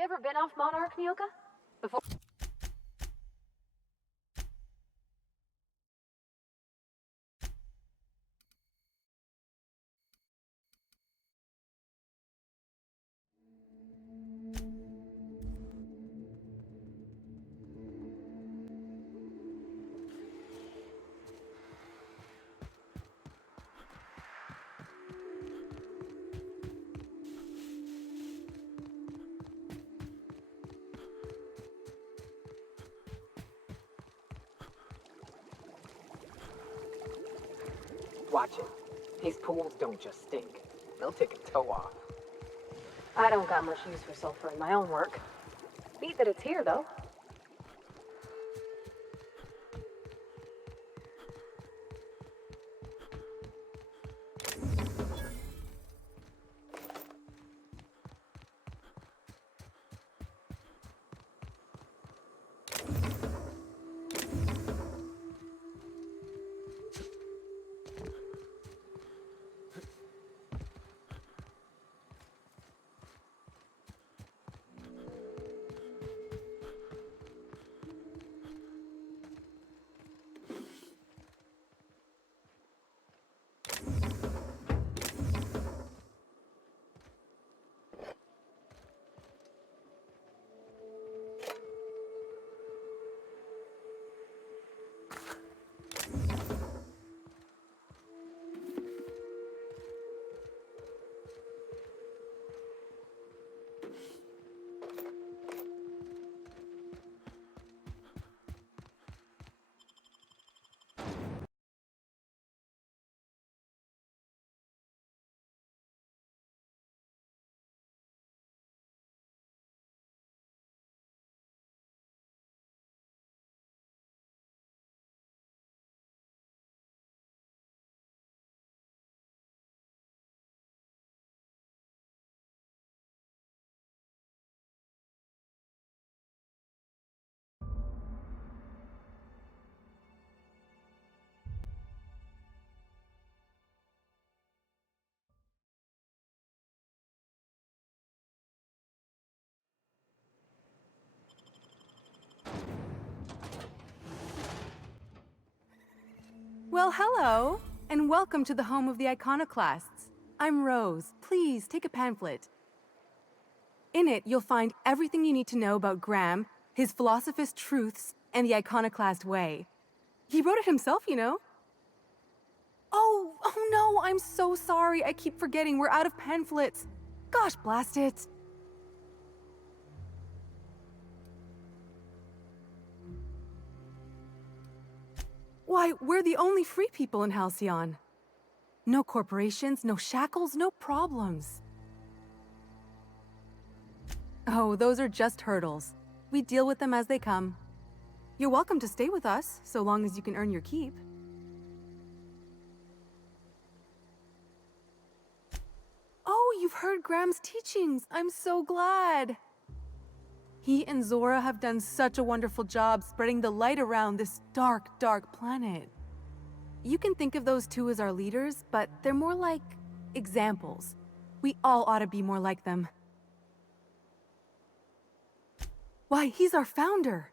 You ever been off Monarch, Mioka? Before? Watch it. These pools don't just stink. They'll take a toe off. I don't got much use for sulfur in my own work. Neat that it's here, though. Well, hello, and welcome to the home of the iconoclasts. I'm Rose. Please take a pamphlet. In it, you'll find everything you need to know about Graham, his philosophist truths, and the iconoclast way. He wrote it himself, you know. Oh no, I'm so sorry. I keep forgetting we're out of pamphlets. Gosh, blast it. Why, we're the only free people in Halcyon. No corporations, no shackles, no problems. Oh, those are just hurdles. We deal with them as they come. You're welcome to stay with us, so long as you can earn your keep. Oh, you've heard Graham's teachings. I'm so glad. He and Zora have done such a wonderful job spreading the light around this dark, dark planet. You can think of those two as our leaders, but they're more like examples. We all ought to be more like them. Why, he's our founder.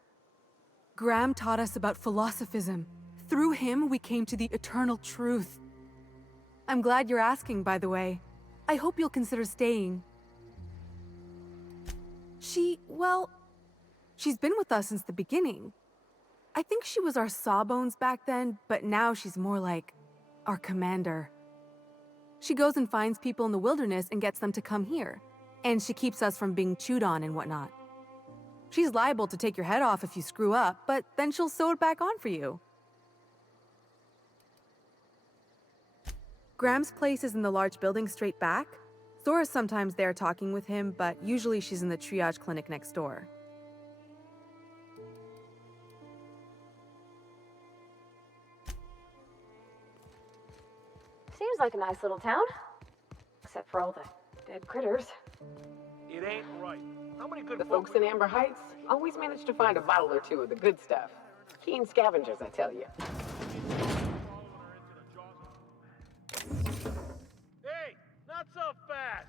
Graham taught us about philosophism. Through him, we came to the eternal truth. I'm glad you're asking, by the way. I hope you'll consider staying. Well, she's been with us since the beginning. I think she was our sawbones back then, but now she's more like our commander. She goes and finds people in the wilderness and gets them to come here. And she keeps us from being chewed on and whatnot. She's liable to take your head off if you screw up, but then she'll sew it back on for you. Graham's place is in the large building straight back. Zora's sometimes there talking with him, but usually she's in the triage clinic next door. Seems like a nice little town. Except for all the dead critters. It ain't right. How many good The folks in Amber Heights always manage to find a bottle or two of the good stuff. Keen scavengers, I tell you. Hey, not so fast.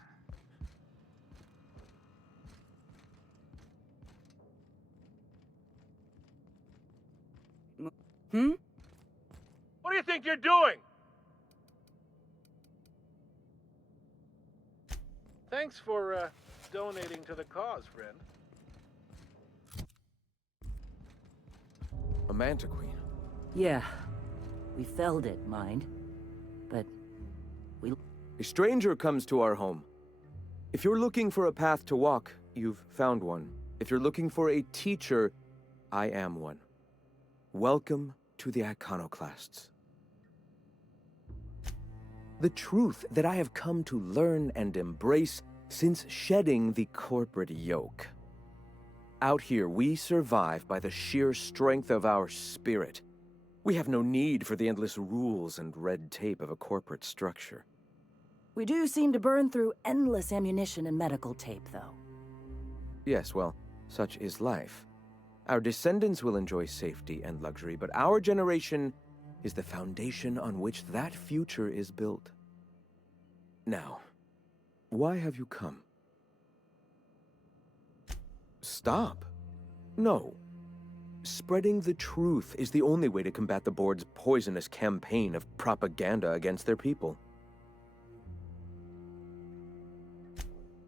Hmm? What do you think you're doing? Thanks for, donating to the cause, friend. A Manta Queen. Yeah, we felled it, mind. But we... A stranger comes to our home. If you're looking for a path to walk, you've found one. If you're looking for a teacher, I am one. Welcome to the Iconoclasts. The truth that I have come to learn and embrace since shedding the corporate yoke. Out here, we survive by the sheer strength of our spirit. We have no need for the endless rules and red tape of a corporate structure. We do seem to burn through endless ammunition and medical tape, though. Yes, well, such is life. Our descendants will enjoy safety and luxury, but our generation is the foundation on which that future is built. Now, why have you come? Stop. No. Spreading the truth is the only way to combat the board's poisonous campaign of propaganda against their people.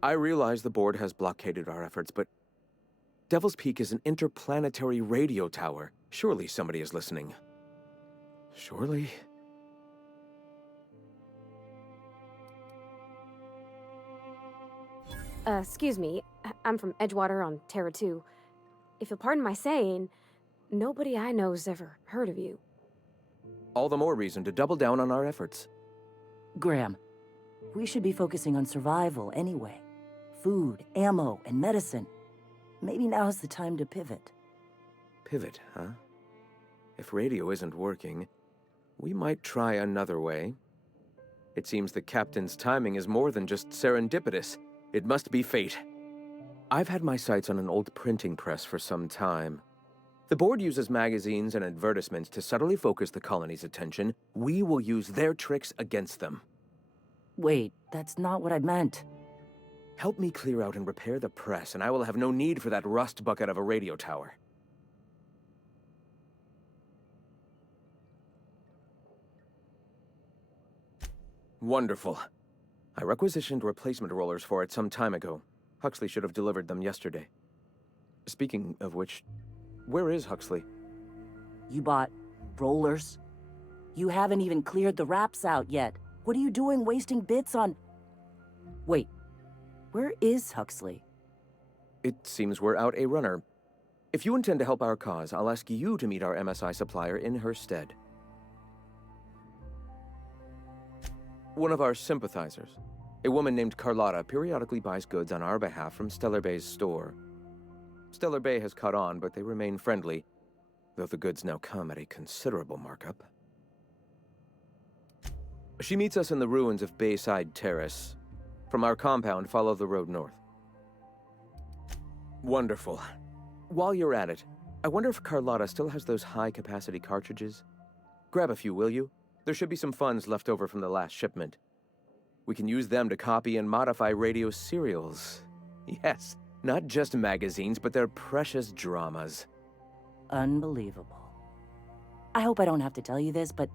I realize the board has blockaded our efforts, but Devil's Peak is an interplanetary radio tower. Surely somebody is listening. Surely? Excuse me. I'm from Edgewater on Terra 2. If you'll pardon my saying, nobody I know's ever heard of you. All the more reason to double down on our efforts. Graham, we should be focusing on survival anyway. Food, ammo, and medicine. Maybe now's the time to pivot. Pivot, huh? If radio isn't working, we might try another way. It seems the captain's timing is more than just serendipitous. It must be fate. I've had my sights on an old printing press for some time. The board uses magazines and advertisements to subtly focus the colony's attention. We will use their tricks against them. Wait, that's not what I meant. Help me clear out and repair the press, and I will have no need for that rust bucket of a radio tower. Wonderful. I requisitioned replacement rollers for it some time ago. Huxley should have delivered them yesterday. Speaking of which, where is Huxley? You bought rollers? You haven't even cleared the wraps out yet. What are you doing wasting bits on... Wait, where is Huxley? It seems we're out a runner. If you intend to help our cause, I'll ask you to meet our MSI supplier in her stead. One of our sympathizers, a woman named Carlotta, periodically buys goods on our behalf from Stellar Bay's store. Stellar Bay has caught on, but they remain friendly, though the goods now come at a considerable markup. She meets us in the ruins of Bayside Terrace. From our compound, follow the road north. Wonderful. While you're at it, I wonder if Carlotta still has those high-capacity cartridges? Grab a few, will you? There should be some funds left over from the last shipment. We can use them to copy and modify radio serials. Yes, not just magazines, but their precious dramas. Unbelievable. I hope I don't have to tell you this, but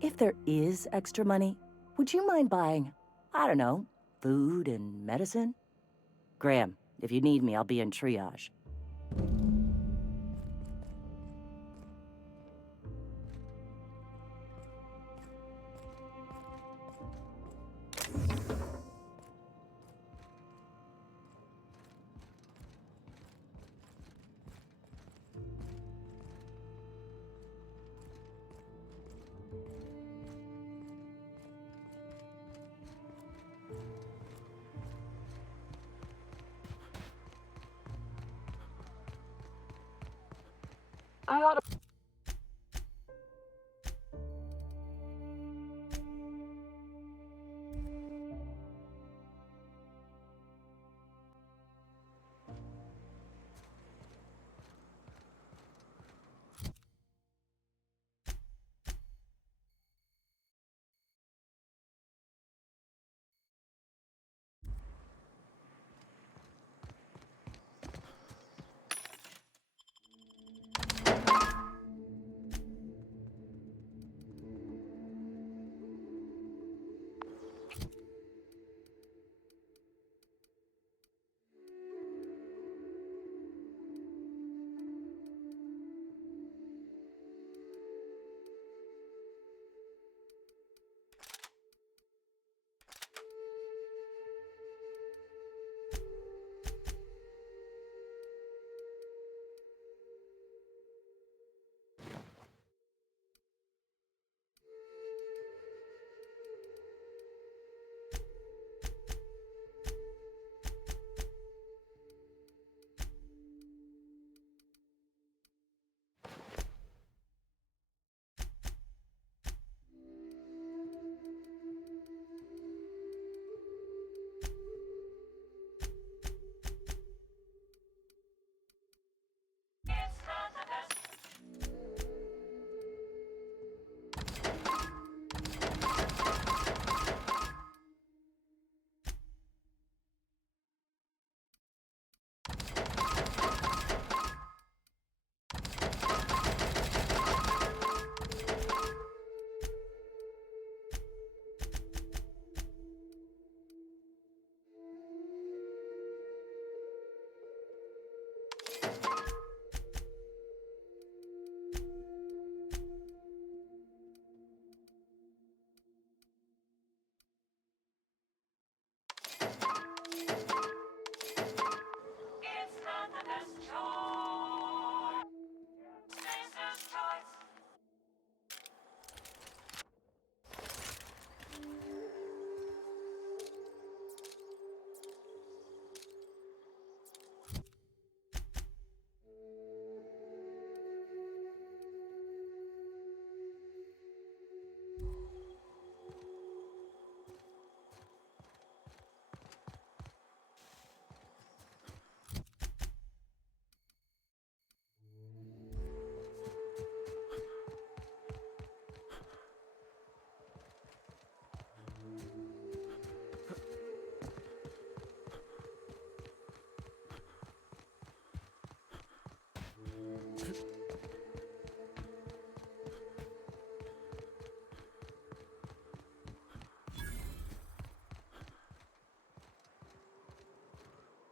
if there is extra money, would you mind buying, I don't know, food and medicine? Graham, if you need me, I'll be in triage. I ought to...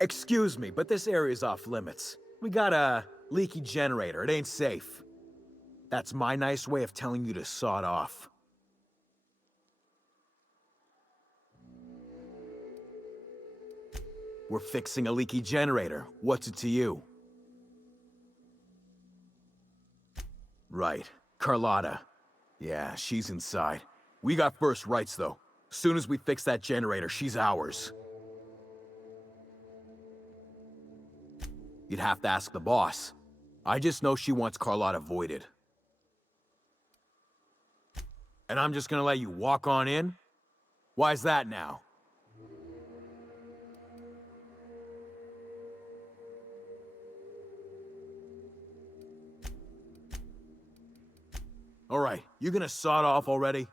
Excuse me, but this area's off limits. We got a leaky generator. It ain't safe. That's my nice way of telling you to sod off. We're fixing a leaky generator. What's it to you? Right. Carlotta. Yeah, she's inside. We got first rights, though. Soon as we fix that generator, she's ours. You'd have to ask the boss. I just know she wants Carlotta voided. And I'm just gonna let you walk on in? Why's that now? All right, you gonna sod off already?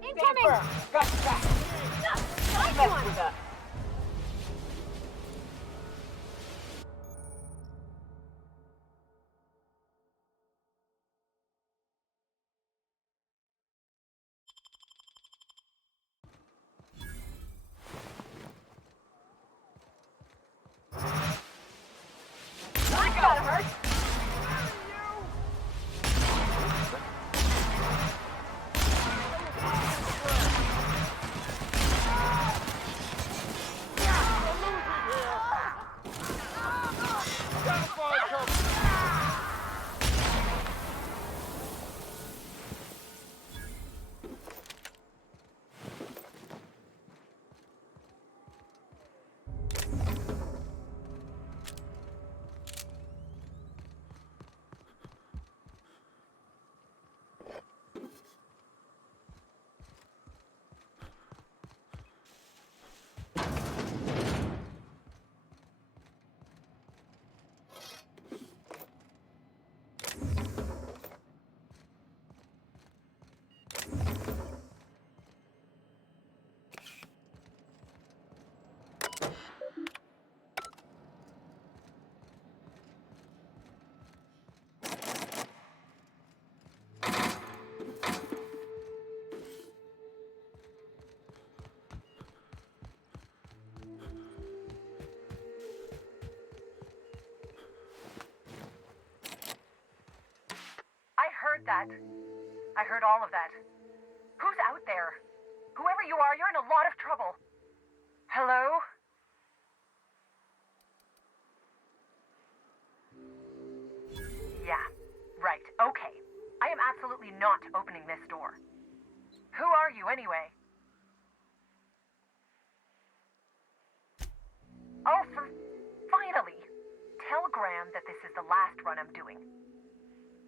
Incoming! Got your back. Don't mess with us. That gotta hurt. That. I heard all of that. Who's out there? Whoever you are, you're in a lot of trouble. Hello? Yeah, right, okay. I am absolutely not opening this door. Who are you, anyway? Oh, finally! Tell Graham that this is the last run I'm doing.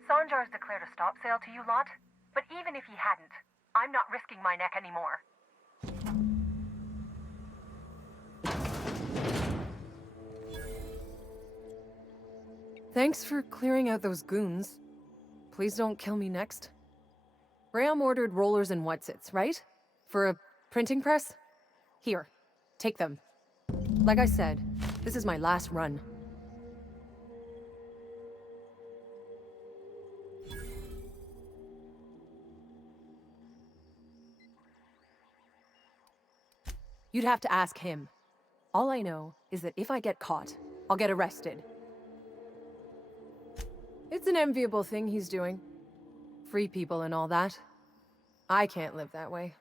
Sanjar's declared a stop sale to you lot, but even if he hadn't, I'm not risking my neck anymore. Thanks for clearing out those goons. Please don't kill me next. Graham ordered rollers and whatsits, right? For a printing press? Here, take them. Like I said, this is my last run. You'd have to ask him. All I know is that if I get caught, I'll get arrested. It's an enviable thing he's doing. Free people and all that. I can't live that way.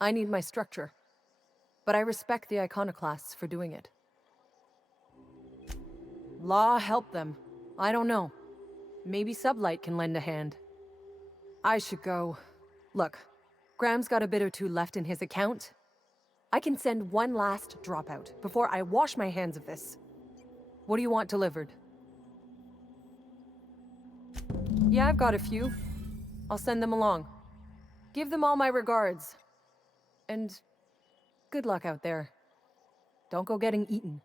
I need my structure. But I respect the iconoclasts for doing it. Law help them. I don't know. Maybe Sublight can lend a hand. I should go. Look, Graham's got a bit or two left in his account. I can send one last dropout before I wash my hands of this. What do you want delivered? Yeah, I've got a few. I'll send them along. Give them all my regards. And good luck out there. Don't go getting eaten.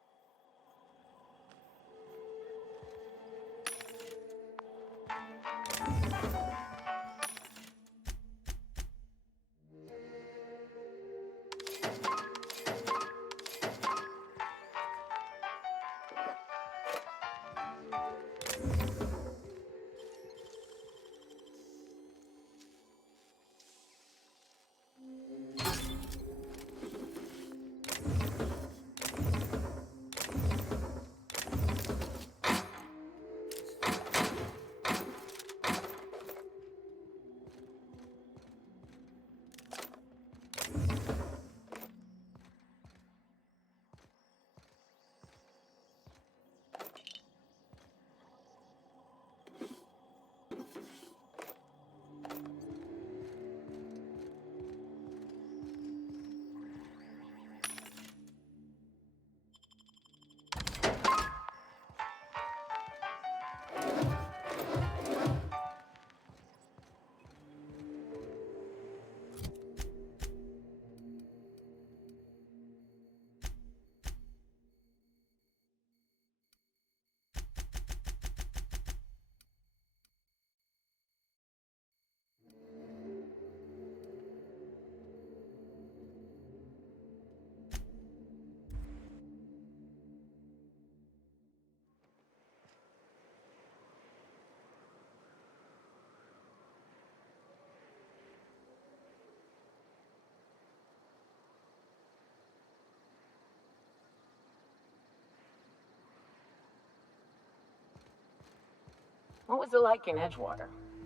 What was it like in Edgewater?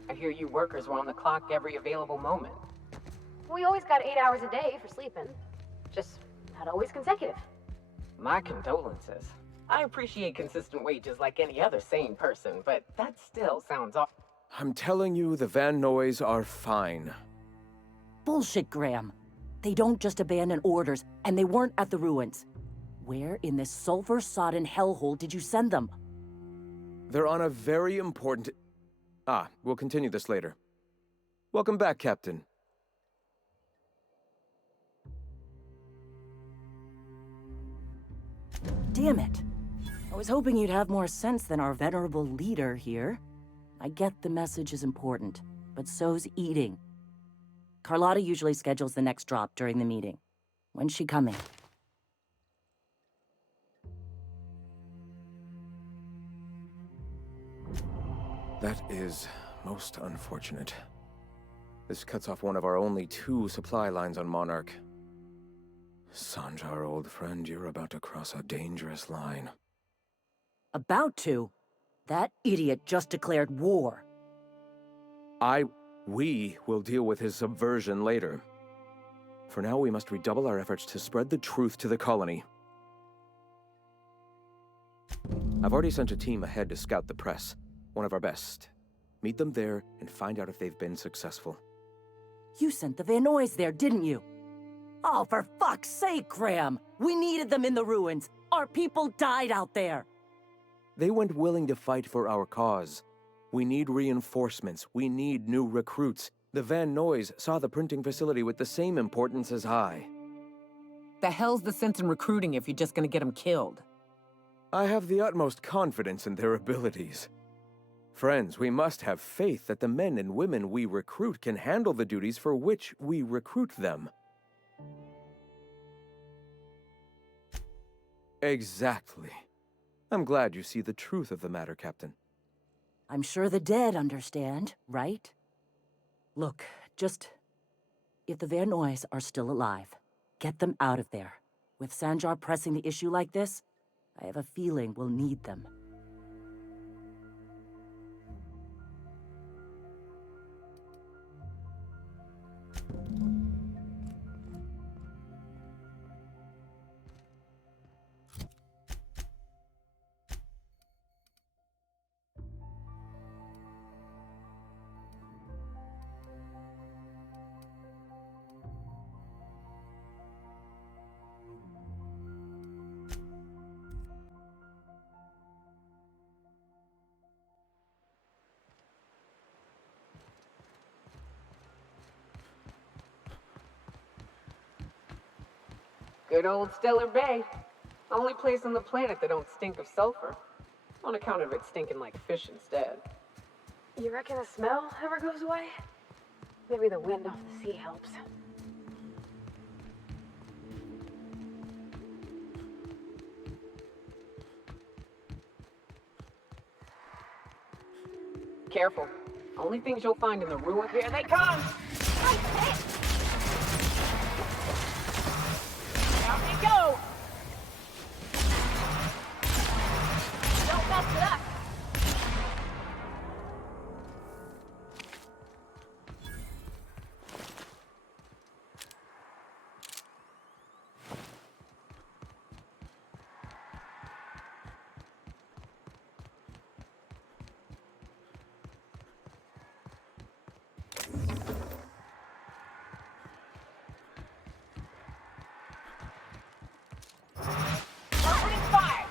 I hear you workers were on the clock every available moment. We always got 8 hours a day for sleeping. Just not always consecutive. My condolences. I appreciate consistent wages like any other sane person, but that still sounds off. I'm telling you, the Van Noys are fine. Bullshit, Graham. They don't just abandon orders, and they weren't at the ruins. Where in this sulfur-sodden hellhole did you send them? They're on a very important... we'll continue this later. Welcome back, Captain. Damn it. I was hoping you'd have more sense than our venerable leader here. I get the message is important, but so's eating. Carlotta usually schedules the next drop during the meeting. When's she coming? That is most unfortunate. This cuts off one of our only 2 supply lines on Monarch. Sanjar, old friend, you're about to cross a dangerous line. About to? That idiot just declared war. We will deal with his subversion later. For now, we must redouble our efforts to spread the truth to the colony. I've already sent a team ahead to scout the press, one of our best. Meet them there and find out if they've been successful. You sent the Van Noys there, didn't you? Oh, for fuck's sake, Graham! We needed them in the ruins! Our people died out there! They went willing to fight for our cause. We need reinforcements. We need new recruits. The Van Noys saw the printing facility with the same importance as I. The hell's the sense in recruiting if you're just gonna get them killed? I have the utmost confidence in their abilities. Friends, we must have faith that the men and women we recruit can handle the duties for which we recruit them. Exactly. I'm glad you see the truth of the matter, Captain. I'm sure the dead understand, right? Look, if the Van Noys are still alive, get them out of there. With Sanjar pressing the issue like this, I have a feeling we'll need them. Good old Stellar Bay. Only place on the planet that don't stink of sulfur. On account of it stinking like fish instead. You reckon the smell ever goes away? Maybe the wind off the sea helps. Careful. Only things you'll find in the ruin. Here they come! Down you go! Don't mess it up! Opening fire!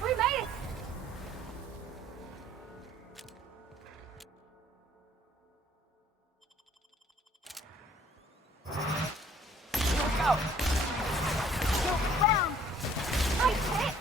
We made it! Here we go! Shield confirmed! Nice hit!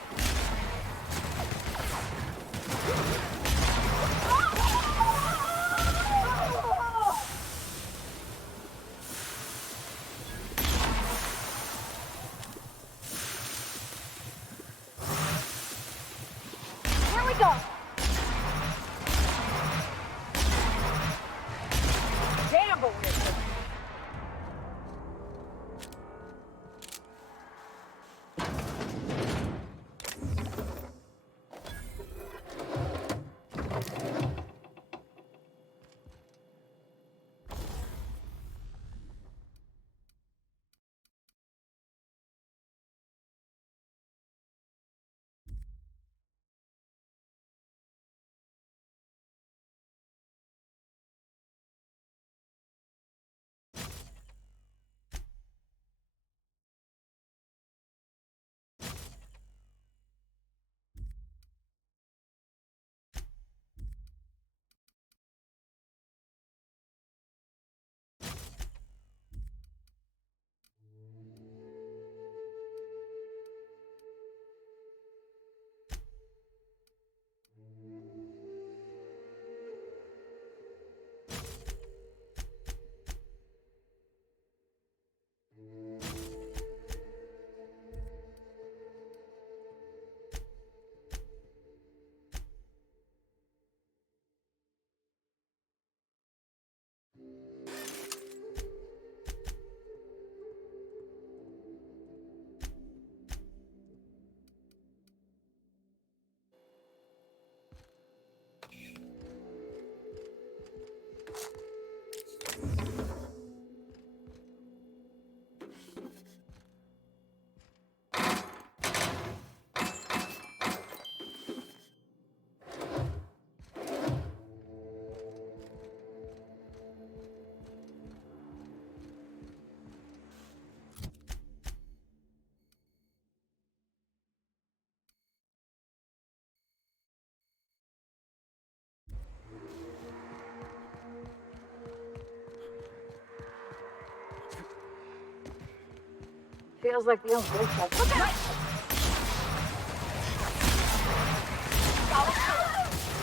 Feels like the old bitch has... Look out!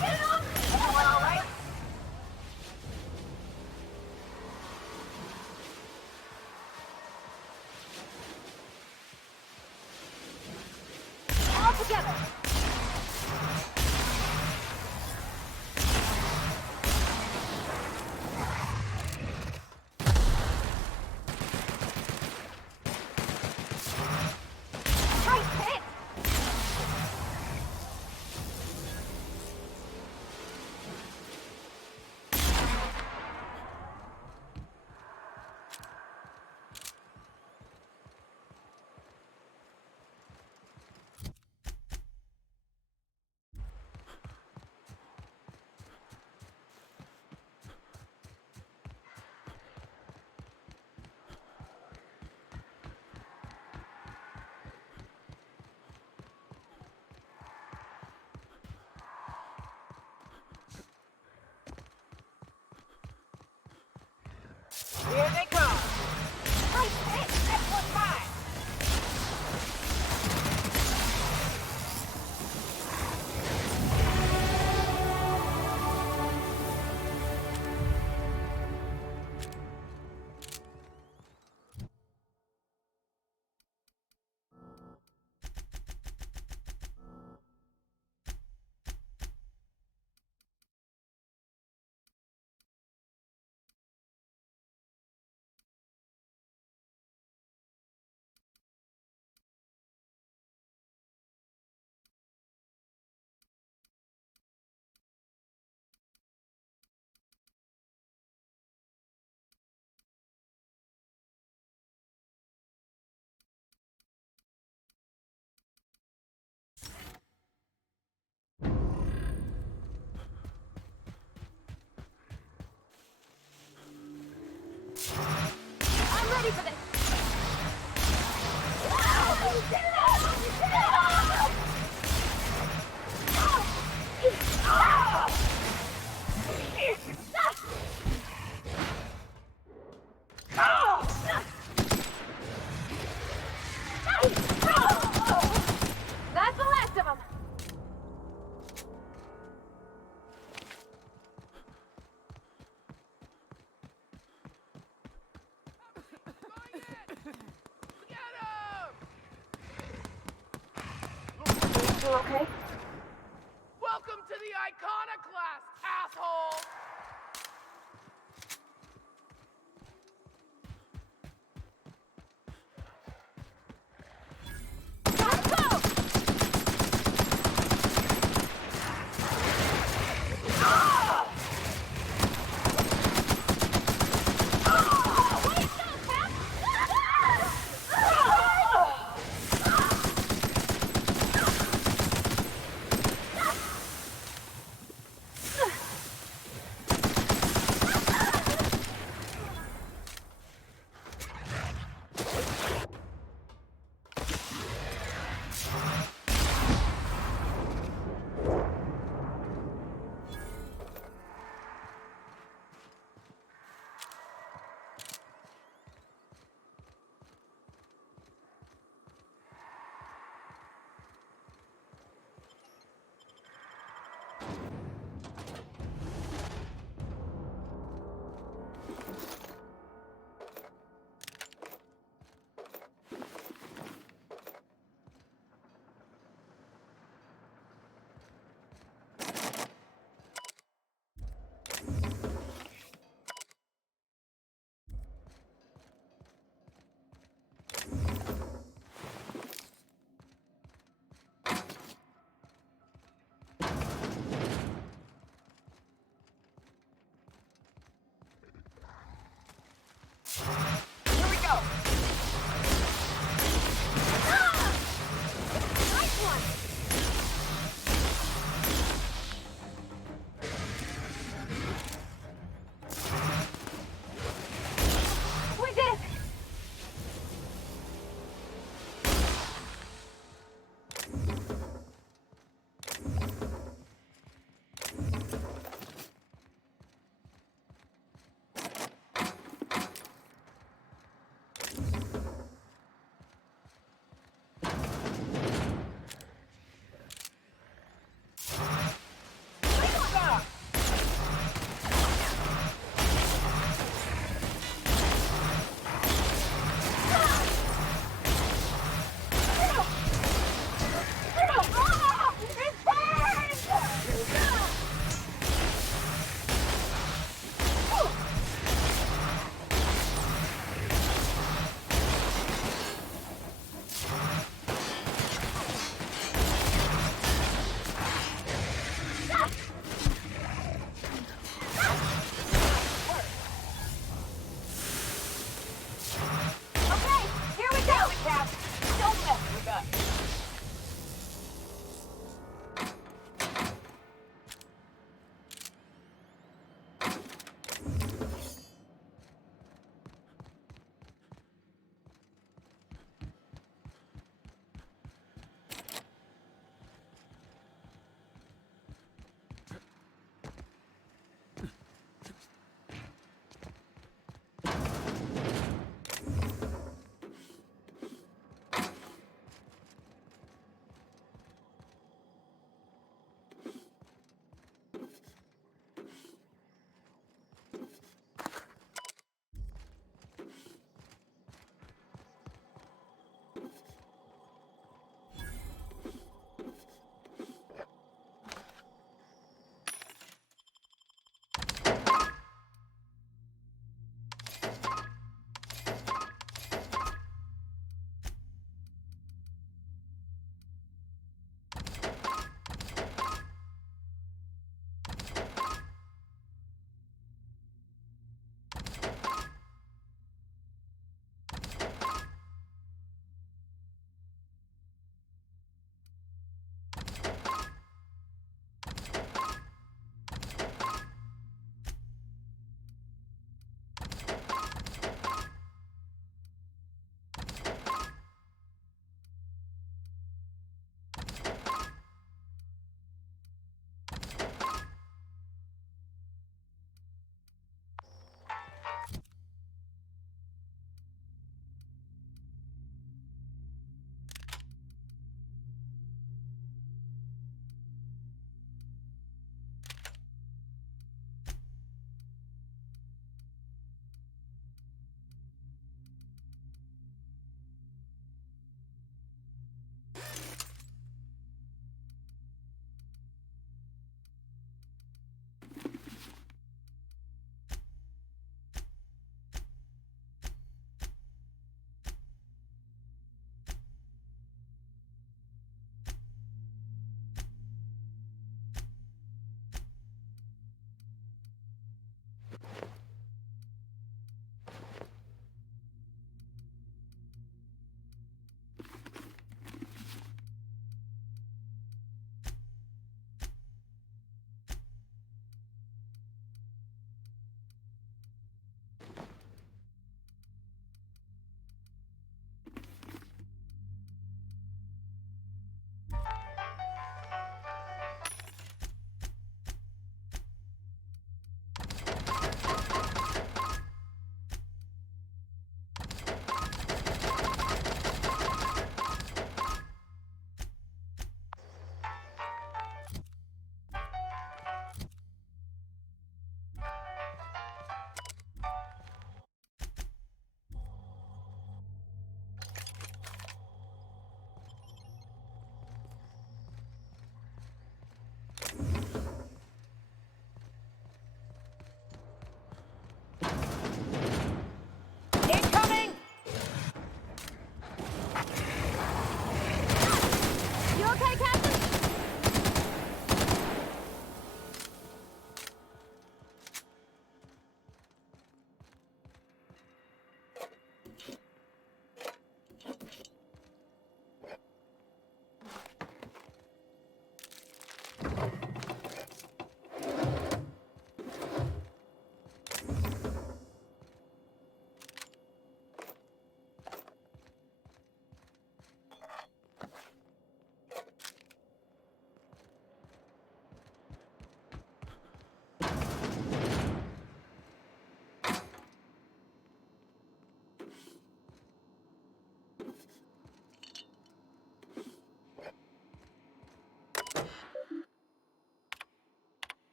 Get it on! Everyone all right? All together! Here they come! Right, hey, that's what's mine! I'm ready for this! That's the last of them! You okay? Welcome to the Iconoclast, asshole! Let's go!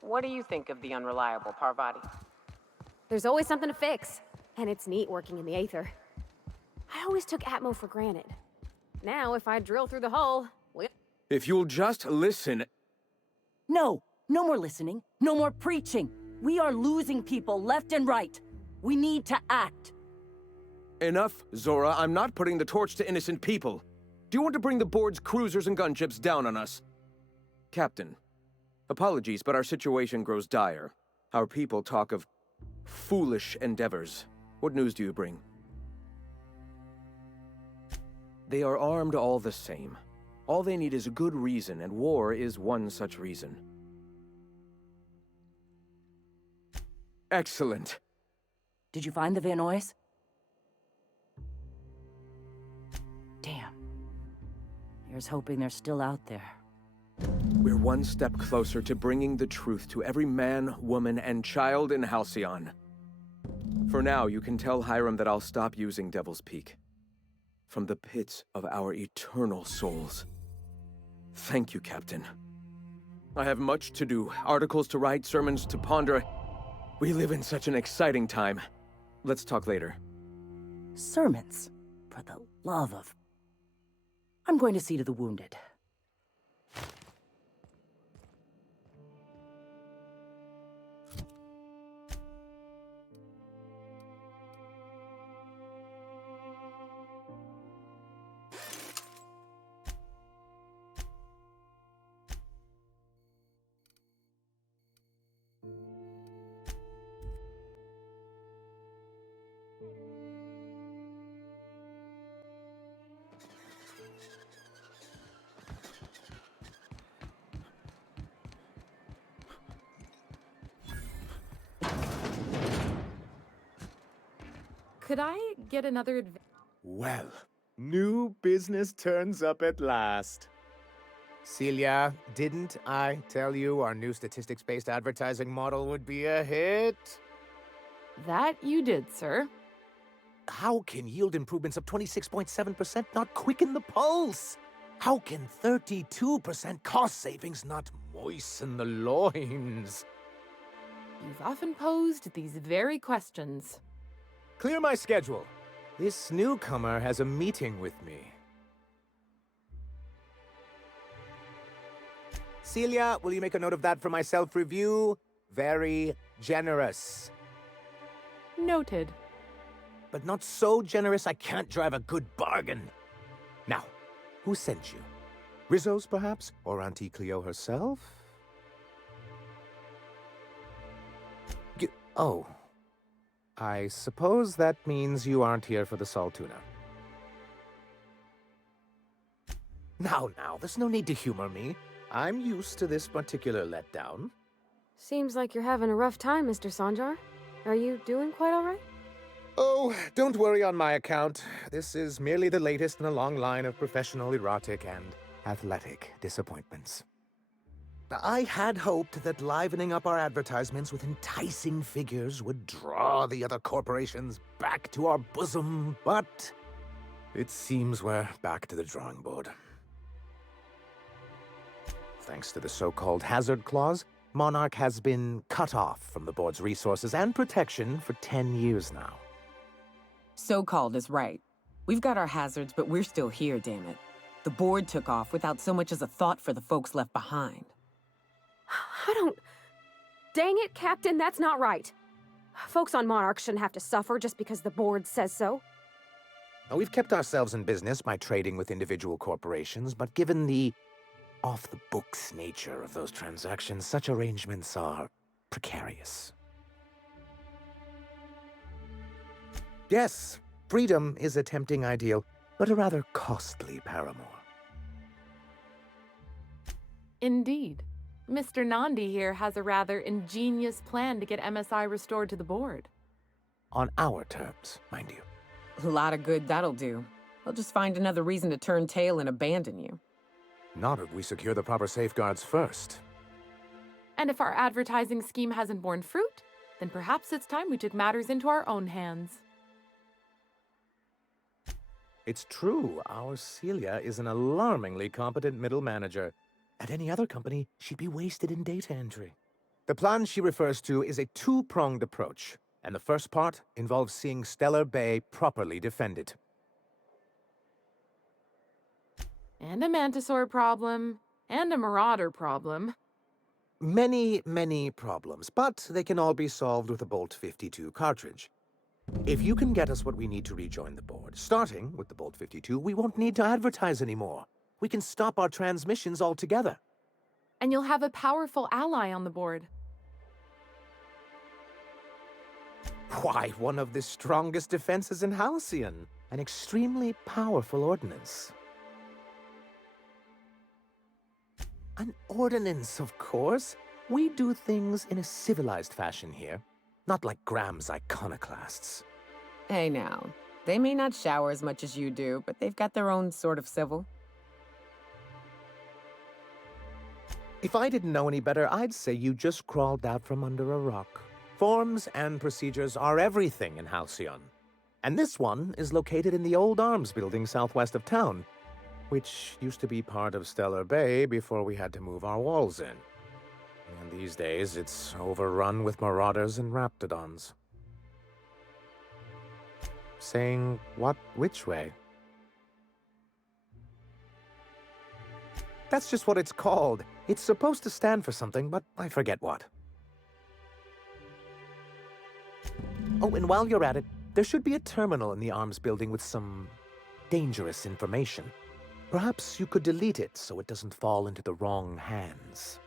What do you think of the unreliable Parvati? There's always something to fix, and it's neat working in the Aether. I always took Atmo for granted. Now, if I drill through the hull, If you'll just listen... No, no more listening, no more preaching. We are losing people left and right. We need to act. Enough, Zora. I'm not putting the torch to innocent people. Do you want to bring the board's cruisers and gunships down on us? Captain, apologies, but our situation grows dire. Our people talk of foolish endeavors. What news do you bring? They are armed all the same. All they need is a good reason, and war is one such reason. Excellent. Did you find the Vanois? Damn. Here's hoping they're still out there. We're one step closer to bringing the truth to every man, woman, and child in Halcyon. For now, you can tell Hiram that I'll stop using Devil's Peak. From the pits of our eternal souls. Thank you, Captain. I have much to do, articles to write, sermons to ponder. We live in such an exciting time. Let's talk later. Sermons? For the love of... I'm going to see to the wounded. Could I get another Well, new business turns up at last. Celia, didn't I tell you our new statistics-based advertising model would be a hit? That you did, sir. How can yield improvements of 26.7% not quicken the pulse? How can 32% cost savings not moisten the loins? You've often posed these very questions. Clear my schedule. This newcomer has a meeting with me. Celia, will you make a note of that for my self-review? Very generous. Noted. But not so generous I can't drive a good bargain. Now, who sent you? Rizzo's, perhaps? Or Auntie Cleo herself? Oh. I suppose that means you aren't here for the Saltuna. Now, there's no need to humor me. I'm used to this particular letdown. Seems like you're having a rough time, Mr. Sanjar. Are you doing quite all right? Oh, don't worry on my account. This is merely the latest in a long line of professional, erotic, and athletic disappointments. I had hoped that livening up our advertisements with enticing figures would draw the other corporations back to our bosom, but it seems we're back to the drawing board. Thanks to the so-called hazard clause, Monarch has been cut off from the board's resources and protection for 10 years now. So-called is right. We've got our hazards, but we're still here, damn it. The board took off without so much as a thought for the folks left behind. I don't... Dang it, Captain, that's not right. Folks on Monarch shouldn't have to suffer just because the board says so. Now, we've kept ourselves in business by trading with individual corporations, but given the off-the-books nature of those transactions, such arrangements are precarious. Yes, freedom is a tempting ideal, but a rather costly paramour. Indeed. Mr. Nandi here has a rather ingenious plan to get MSI restored to the board. On our terms, mind you. A lot of good that'll do. They'll just find another reason to turn tail and abandon you. Not if we secure the proper safeguards first. And if our advertising scheme hasn't borne fruit, then perhaps it's time we took matters into our own hands. It's true, our Celia is an alarmingly competent middle manager. At any other company, she'd be wasted in data entry. The plan she refers to is a two-pronged approach, and the first part involves seeing Stellar Bay properly defended. And a Mantisaur problem, and a Marauder problem. Many, many problems, but they can all be solved with a Bolt 52 cartridge. If you can get us what we need to rejoin the board, starting with the Bolt 52, we won't need to advertise anymore. We can stop our transmissions altogether. And you'll have a powerful ally on the board. Why, one of the strongest defenses in Halcyon. An extremely powerful ordnance. An ordinance, of course. We do things in a civilized fashion here. Not like Graham's iconoclasts. Hey now, they may not shower as much as you do, but they've got their own sort of civil. If I didn't know any better, I'd say you just crawled out from under a rock. Forms and procedures are everything in Halcyon. And this one is located in the old arms building southwest of town, which used to be part of Stellar Bay before we had to move our walls in. And these days, it's overrun with marauders and raptidons. Saying what which way? That's just what it's called. It's supposed to stand for something, but I forget what. Oh, and while you're at it, there should be a terminal in the arms building with some dangerous information. Perhaps you could delete it so it doesn't fall into the wrong hands.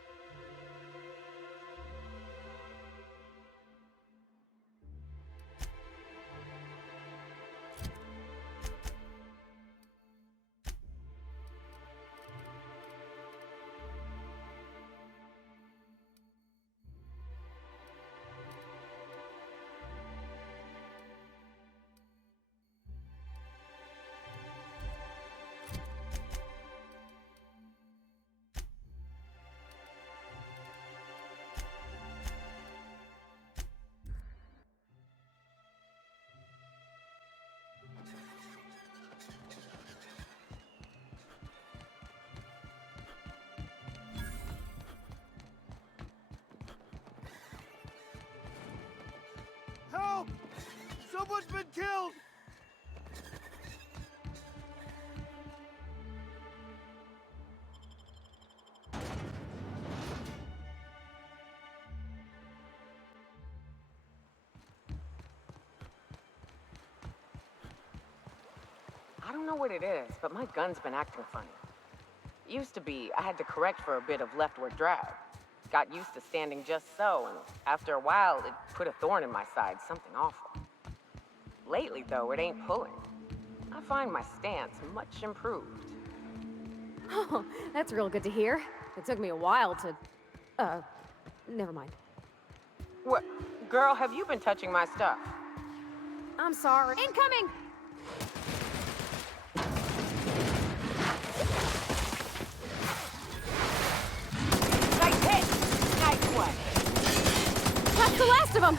Help! Someone's been killed! I don't know what it is, but my gun's been acting funny. Used to be, I had to correct for a bit of leftward drag. Got used to standing just so, and after a while, it put a thorn in my side, something awful. Lately, though, it ain't pulling. I find my stance much improved. Oh, that's real good to hear. It took me a while to... never mind. What? Girl, have you been touching my stuff? I'm sorry. Incoming! Nice hit! Nice one! That's the last of them!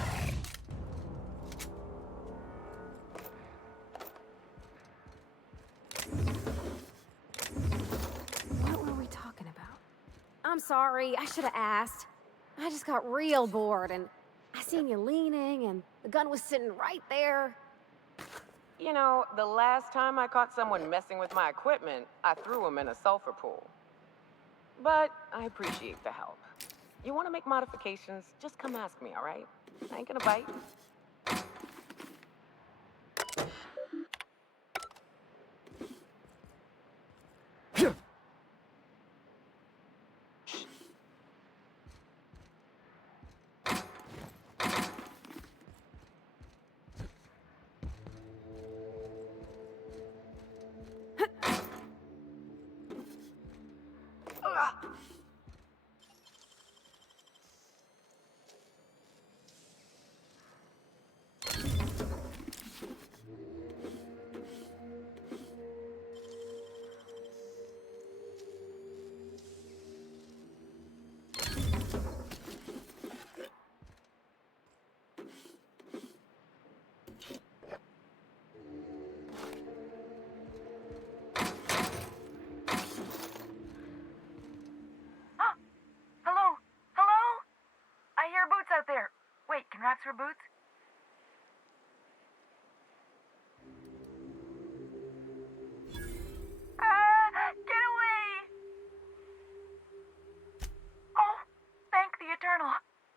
What were we talking about? I'm sorry, I should have asked. I just got real bored, and I seen you leaning, and the gun was sitting right there. You know, the last time I caught someone messing with my equipment, I threw him in a sulfur pool. But I appreciate the help. You want to make modifications, just come ask me, all right? I ain't gonna bite. Wait, can rats wear boots? Get away! Oh, thank the Eternal.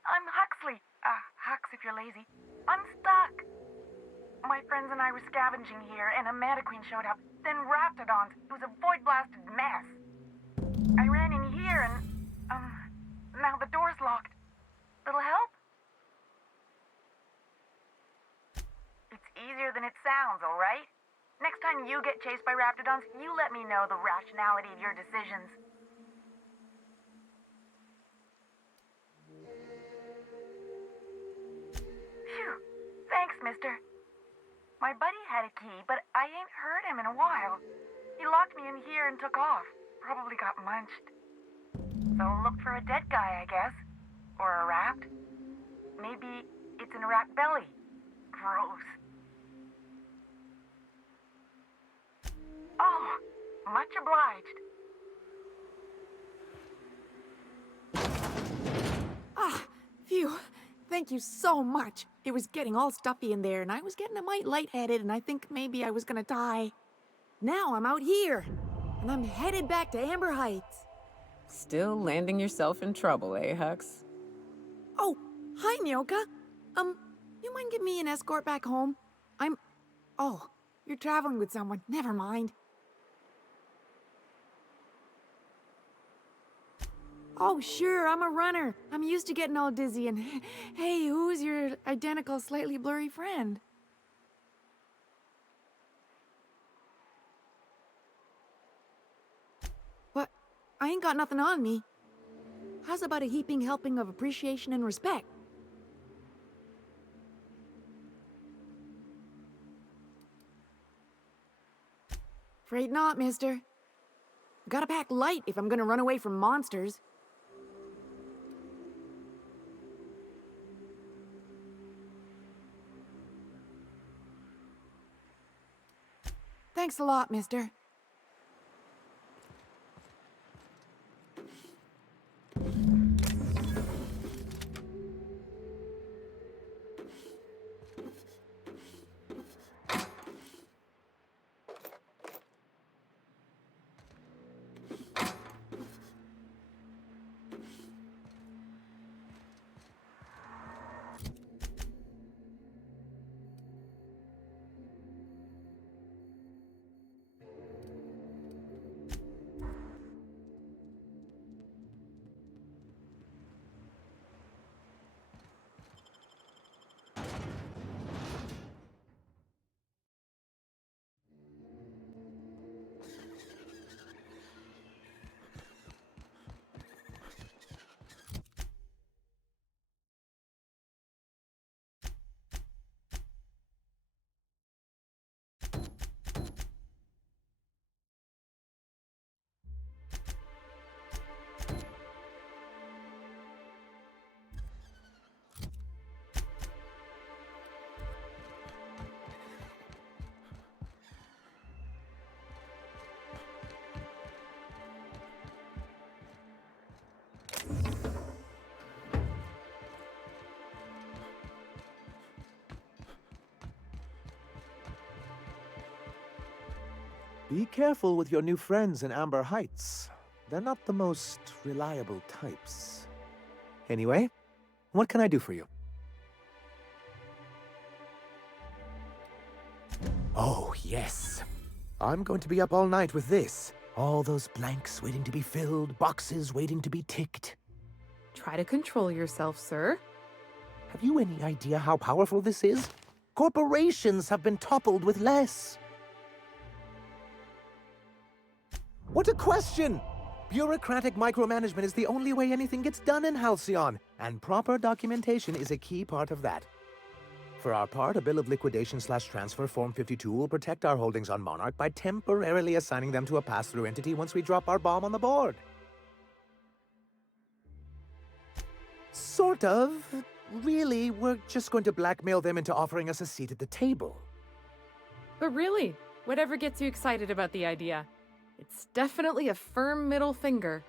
I'm Huxley. Hux if you're lazy. I'm stuck. My friends and I were scavenging here, and a Manta Queen showed up. Then Raptidons. It was a void-blasted mess. I ran in here and, now the door's locked. Little help? It's easier than it sounds, all right? Next time you get chased by Raptidons, you let me know the rationality of your decisions. Phew. Thanks, mister. My buddy had a key, but I ain't heard him in a while. He locked me in here and took off. Probably got munched. So look for a dead guy, I guess. Or a rat. Maybe it's in a rat belly. Gross. Oh, much obliged. Phew. Thank you so much. It was getting all stuffy in there, and I was getting a mite lightheaded, and I think maybe I was gonna die. Now I'm out here, and I'm headed back to Amber Heights. Still landing yourself in trouble, eh, Hux? Oh, hi, Nyoka. You mind giving me an escort back home? Oh, you're traveling with someone. Never mind. Oh, sure, I'm a runner. I'm used to getting all dizzy, and hey, who's your identical, slightly blurry friend? But I ain't got nothing on me. How's about a heaping helping of appreciation and respect? Afraid not, mister. Gotta pack light if I'm gonna run away from monsters. Thanks a lot, mister. Be careful with your new friends in Amber Heights. They're not the most reliable types. Anyway, what can I do for you? Oh, yes. I'm going to be up all night with this. All those blanks waiting to be filled, boxes waiting to be ticked. Try to control yourself, sir. Have you any idea how powerful this is? Corporations have been toppled with less. What a question! Bureaucratic micromanagement is the only way anything gets done in Halcyon, and proper documentation is a key part of that. For our part, a bill of liquidation/transfer Form 52 will protect our holdings on Monarch by temporarily assigning them to a pass-through entity once we drop our bomb on the board. Sort of. Really, we're just going to blackmail them into offering us a seat at the table. But really, whatever gets you excited about the idea? It's definitely a firm middle finger.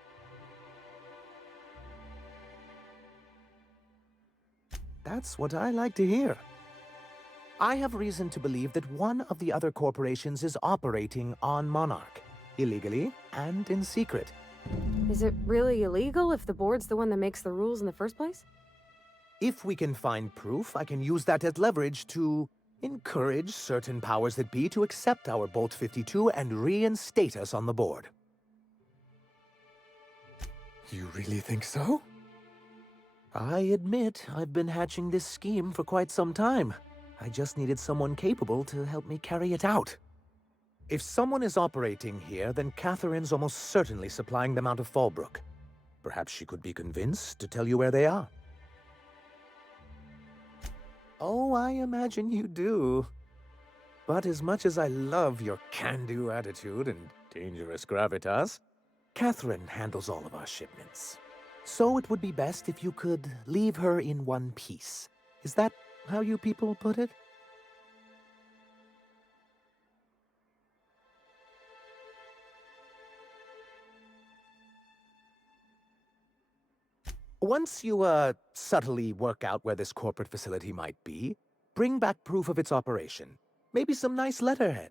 That's what I like to hear. I have reason to believe that one of the other corporations is operating on Monarch, illegally and in secret. Is it really illegal if the board's the one that makes the rules in the first place? If we can find proof, I can use that as leverage to encourage certain powers that be to accept our Bolt 52 and reinstate us on the board. You really think so? I admit I've been hatching this scheme for quite some time. I just needed someone capable to help me carry it out. If someone is operating here, then Catherine's almost certainly supplying them out of Fallbrook. Perhaps she could be convinced to tell you where they are. Oh, I imagine you do. But as much as I love your can-do attitude and dangerous gravitas, Catherine handles all of our shipments. So it would be best if you could leave her in one piece. Is that how you people put it? Once you, subtly work out where this corporate facility might be, bring back proof of its operation. Maybe some nice letterhead.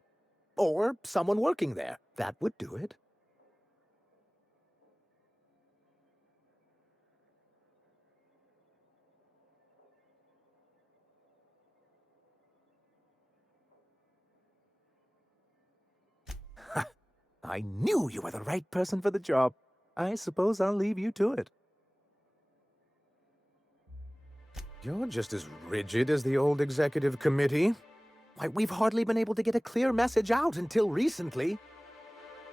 Or someone working there. That would do it. I knew you were the right person for the job. I suppose I'll leave you to it. You're just as rigid as the old executive committee. Why, we've hardly been able to get a clear message out until recently.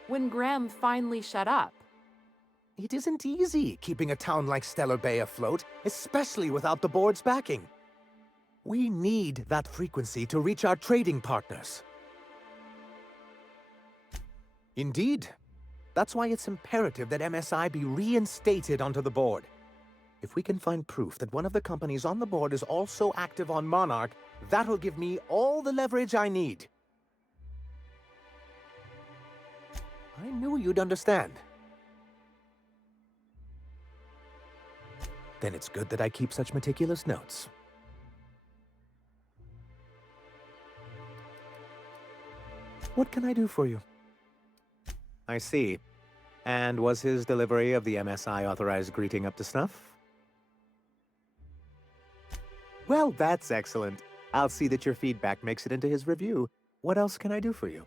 When Graham finally shut up. It isn't easy keeping a town like Stellar Bay afloat, especially without the board's backing. We need that frequency to reach our trading partners. Indeed. That's why it's imperative that MSI be reinstated onto the board. If we can find proof that one of the companies on the board is also active on Monarch, that'll give me all the leverage I need. I knew you'd understand. Then it's good that I keep such meticulous notes. What can I do for you? I see. And was his delivery of the MSI authorized greeting up to snuff? Well, that's excellent. I'll see that your feedback makes it into his review. What else can I do for you?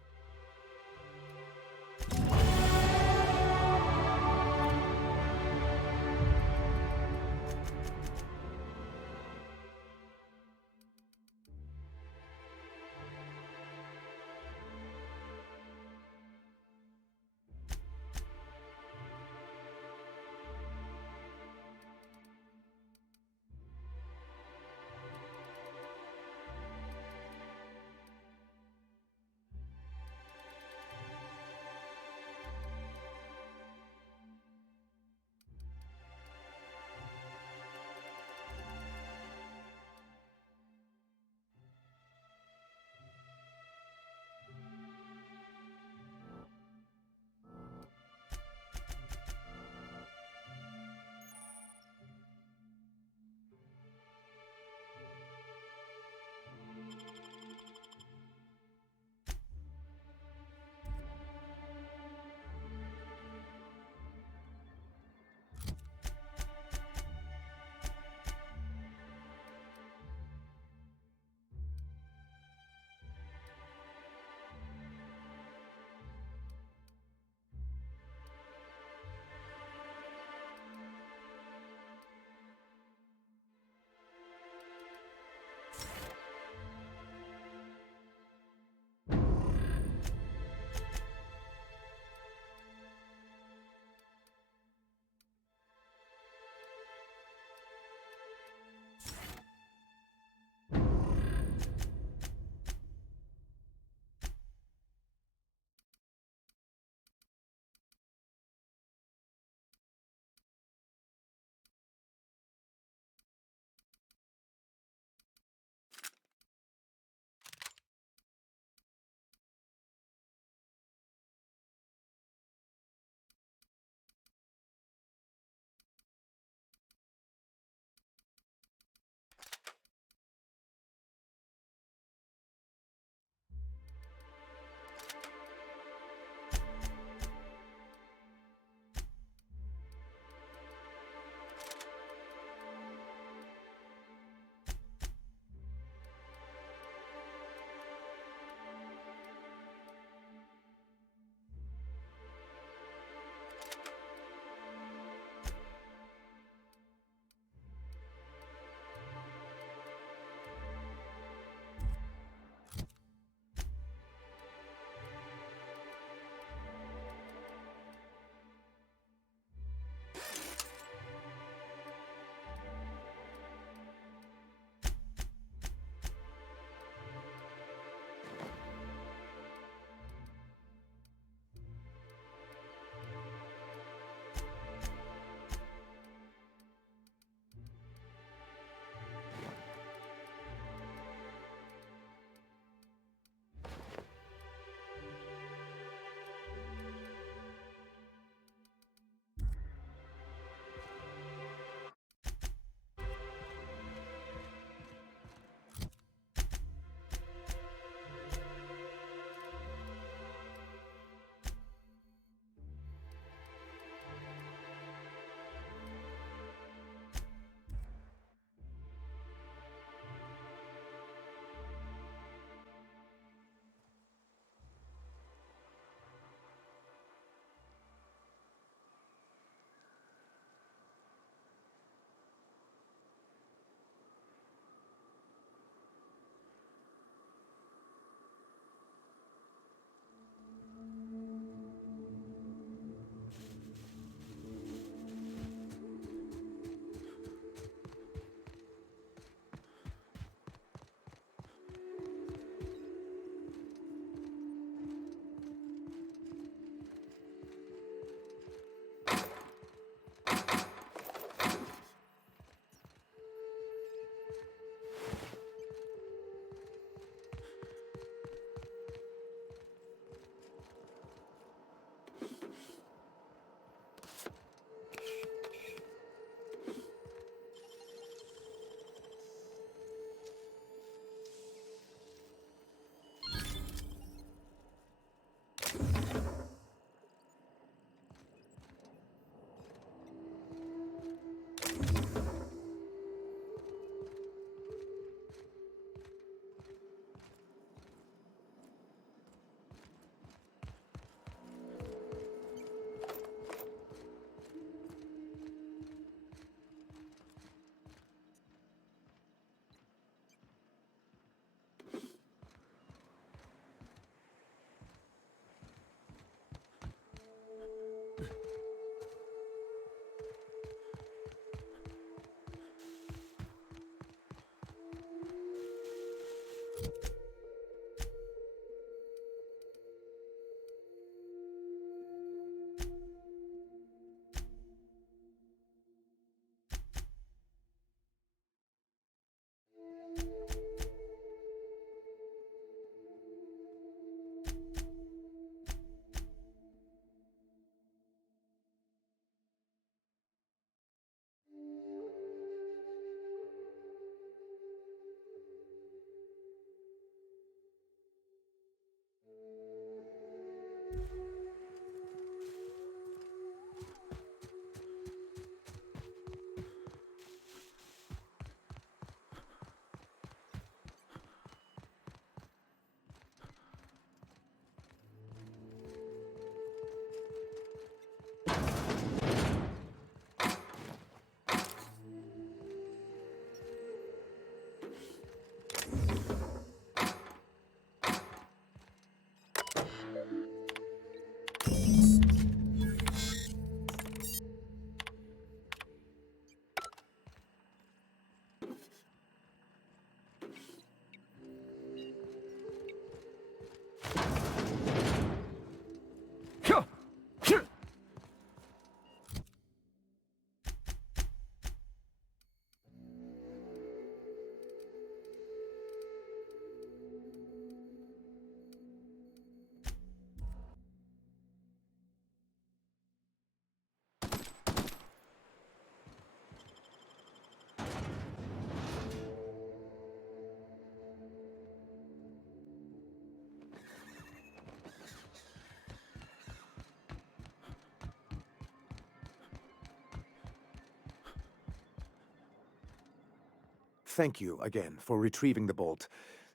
thank you again for retrieving the bolt.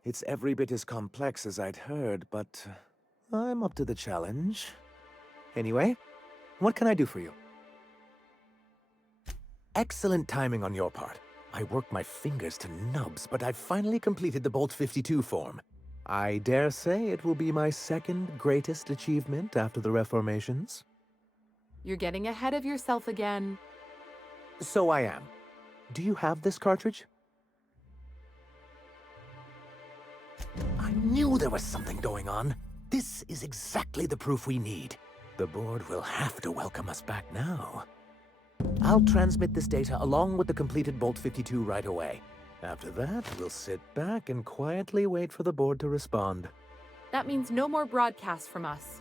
It's every bit as complex as I'd heard, but I'm up to the challenge. Anyway, what can I do for you? Excellent timing on your part. I worked my fingers to nubs, but I've finally completed the Bolt 52 form. I dare say it will be my second greatest achievement after the Reformations. You're getting ahead of yourself again. So I am. Do you have this cartridge? I knew there was something going on. This is exactly the proof we need. The board will have to welcome us back now. I'll transmit this data along with the completed Bolt 52 right away. After that, we'll sit back and quietly wait for the board to respond. That means no more broadcasts from us.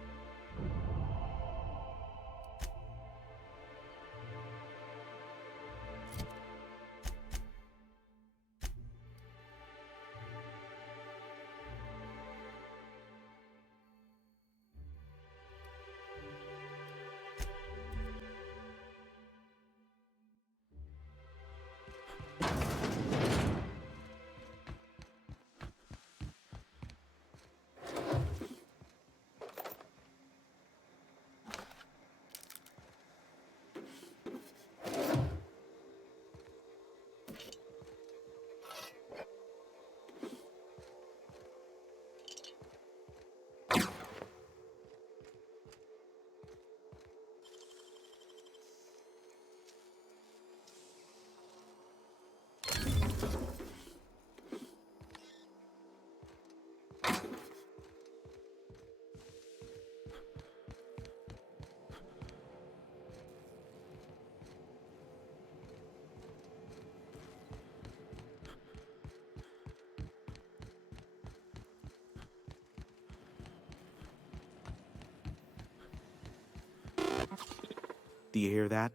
Do you hear that?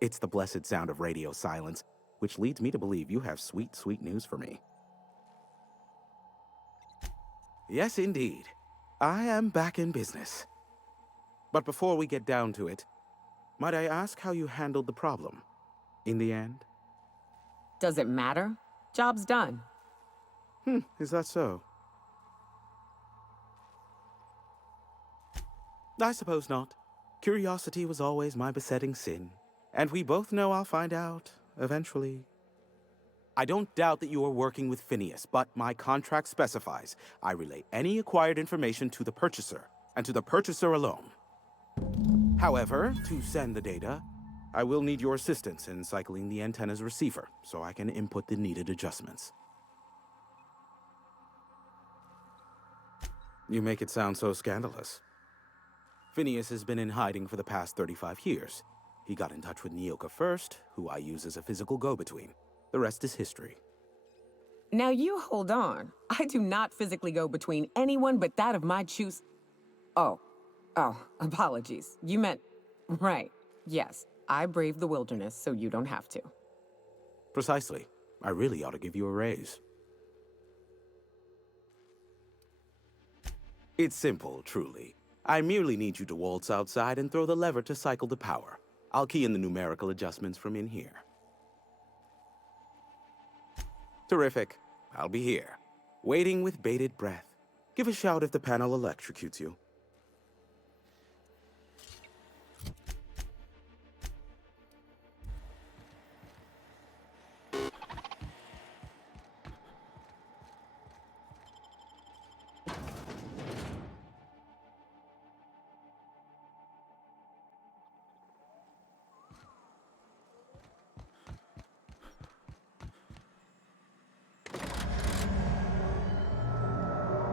It's the blessed sound of radio silence, which leads me to believe you have sweet, sweet news for me. Yes, indeed. I am back in business. But before we get down to it, might I ask how you handled the problem? In the end? Does it matter? Job's done. Is that so? I suppose not. Curiosity was always my besetting sin, and we both know I'll find out, eventually. I don't doubt that you are working with Phineas, but my contract specifies I relay any acquired information to the purchaser, and to the purchaser alone. However, to send the data, I will need your assistance in cycling the antenna's receiver, so I can input the needed adjustments. You make it sound so scandalous. Phineas has been in hiding for the past 35 years. He got in touch with Nyoka first, who I use as a physical go-between. The rest is history. Now you hold on. I do not physically go between anyone but that of my choose. Oh, apologies. You meant, right. Yes, I braved the wilderness, so you don't have to. Precisely. I really ought to give you a raise. It's simple, truly. I merely need you to waltz outside and throw the lever to cycle the power. I'll key in the numerical adjustments from in here. Terrific. I'll be here, waiting with bated breath. Give a shout if the panel electrocutes you.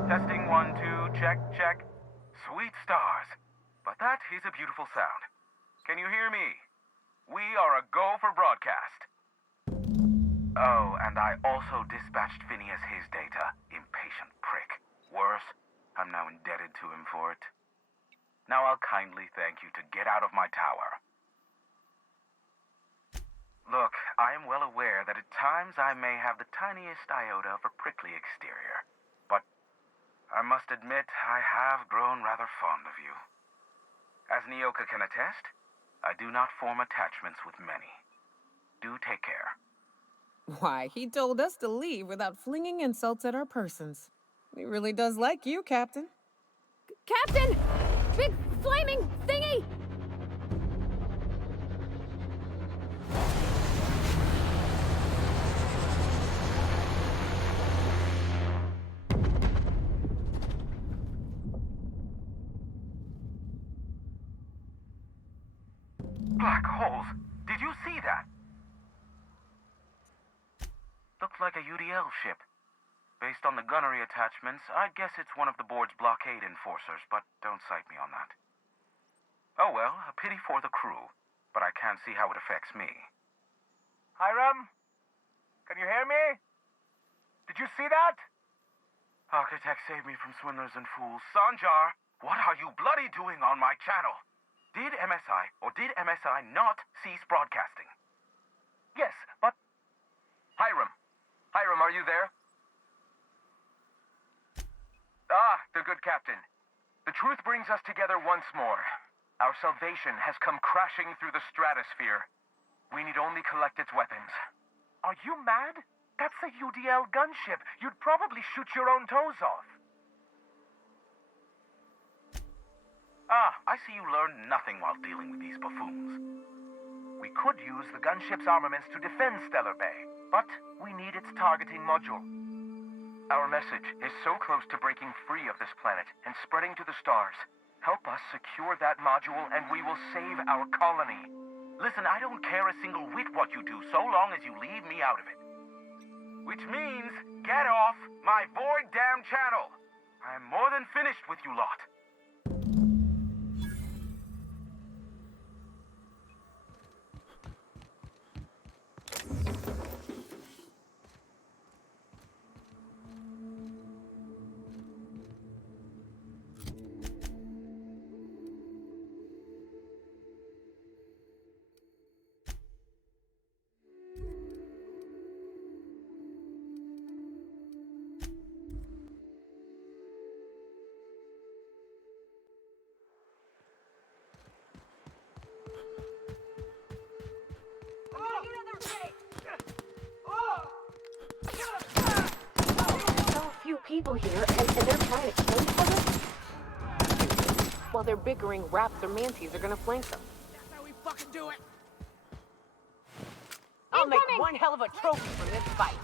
Testing 1, 2, check, check. Sweet stars. But that is a beautiful sound. Can you hear me? We are a go for broadcast. Oh, and I also dispatched Phineas his data. Impatient prick. Worse, I'm now indebted to him for it. Now I'll kindly thank you to get out of my tower. Look, I am well aware that at times I may have the tiniest iota of a prickly exterior. But I must admit I have grown rather fond of you. As Nyoka can attest, I do not form attachments with many. Do take care. Why, he told us to leave without flinging insults at our persons. He really does like you, Captain. Captain! Big flaming thingy! Black holes. Did you see that? Looks like a UDL ship. Based on the gunnery attachments, I'd guess it's one of the board's blockade enforcers, but don't cite me on that. Oh well, a pity for the crew, but I can't see how it affects me. Hiram? Can you hear me? Did you see that? Architect, save me from swindlers and fools. Sanjar, what are you bloody doing on my channel? Did MSI or did MSI not cease broadcasting? Yes, but... Hiram. Hiram, are you there? Ah, the good captain. The truth brings us together once more. Our salvation has come crashing through the stratosphere. We need only collect its weapons. Are you mad? That's a UDL gunship. You'd probably shoot your own toes off. Ah, I see you learned nothing while dealing with these buffoons. We could use the gunship's armaments to defend Stellar Bay, but we need its targeting module. Our message is so close to breaking free of this planet and spreading to the stars. Help us secure that module and we will save our colony. Listen, I don't care a single whit what you do so long as you leave me out of it. Which means, get off my void damn channel. I'm more than finished with you lot. Few people here, and they're trying to kill each other? While they're bickering, raps or manties are gonna flank them. That's how we fucking do it. I'll make one hell of a trophy from this fight.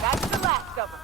That's the last of them.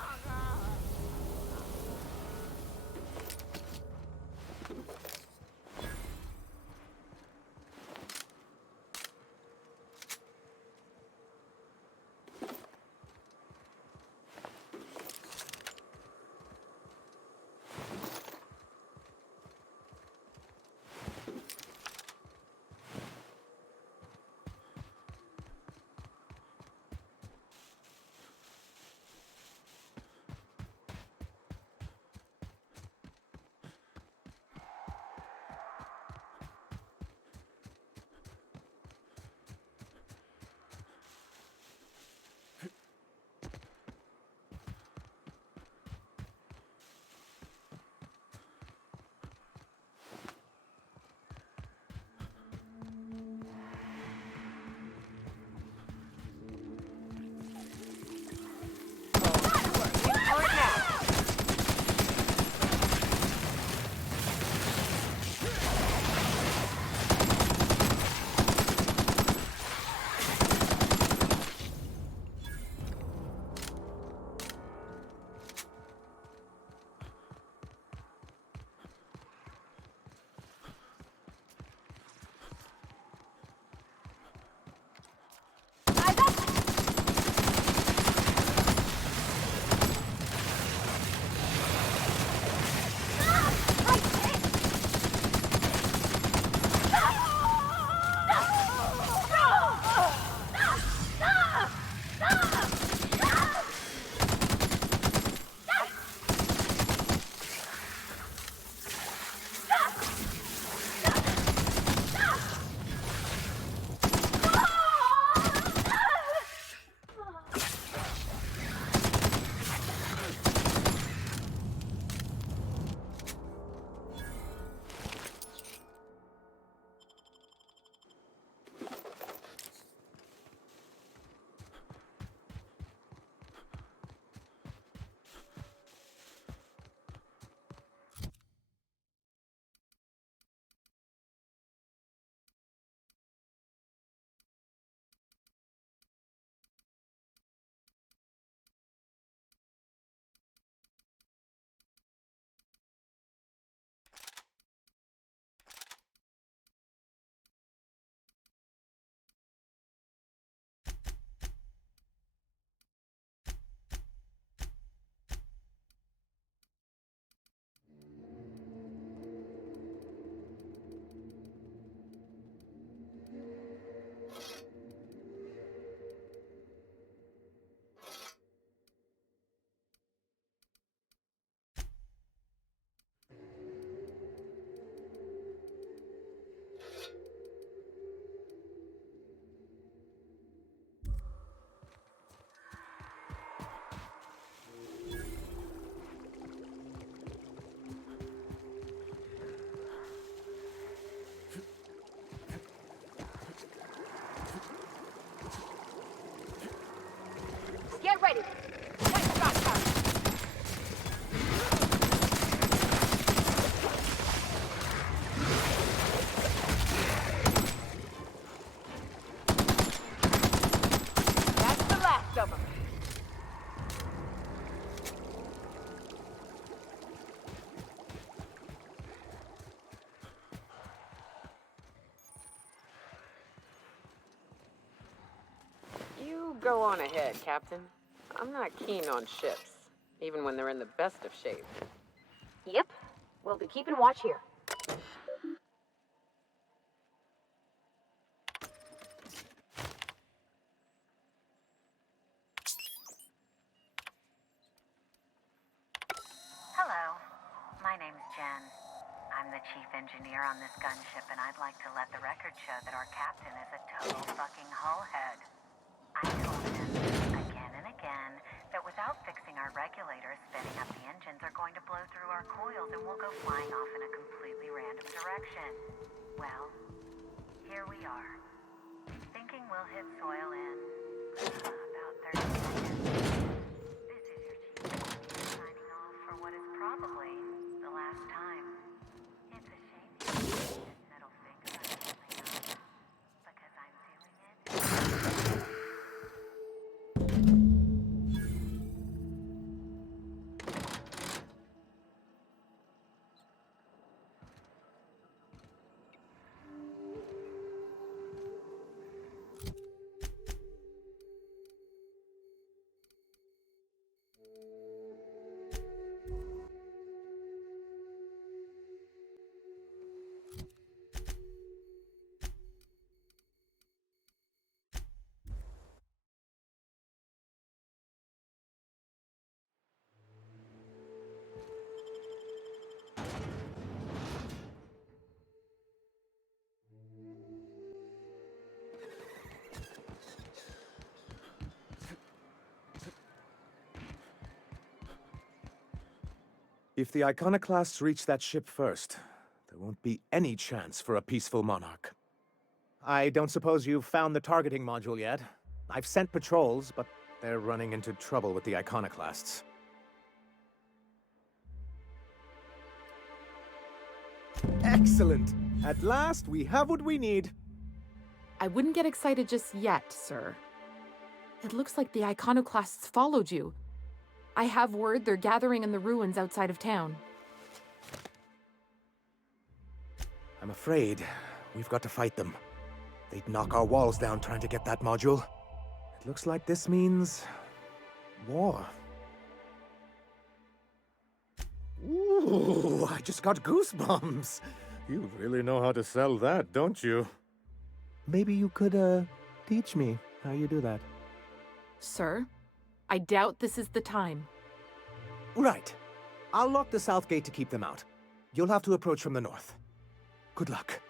ready. Nice shot, Captain. That's the last of them. You go on ahead, Captain. I'm not keen on ships, even when they're in the best of shape. Yep. We'll be keeping watch here. Hello. My name's Jen. I'm the chief engineer on this gunship, and I'd like to let the record show that our captain is a total fucking hullhead. I told him again and again that without fixing our regulators, spinning up the engines are going to blow through our coils and we'll go flying off in a completely random direction. Well, here we are. Thinking we'll hit soil in about 30 seconds. This is your chief engineer signing off for what is probably the last time. It's a shame you didn't use this middle finger or something else, because I'm doing it. If the iconoclasts reach that ship first, there won't be any chance for a peaceful monarch. I don't suppose you've found the targeting module yet? I've sent patrols, but they're running into trouble with the iconoclasts. Excellent! At last, we have what we need. I wouldn't get excited just yet, sir. It looks like the iconoclasts followed you. I have word they're gathering in the ruins outside of town. I'm afraid we've got to fight them. They'd knock our walls down trying to get that module. It looks like this means war. Ooh, I just got goosebumps. You really know how to sell that, don't you? Maybe you could, teach me how you do that. Sir, I doubt this is the time. Right. I'll lock the south gate to keep them out. You'll have to approach from the north. Good luck.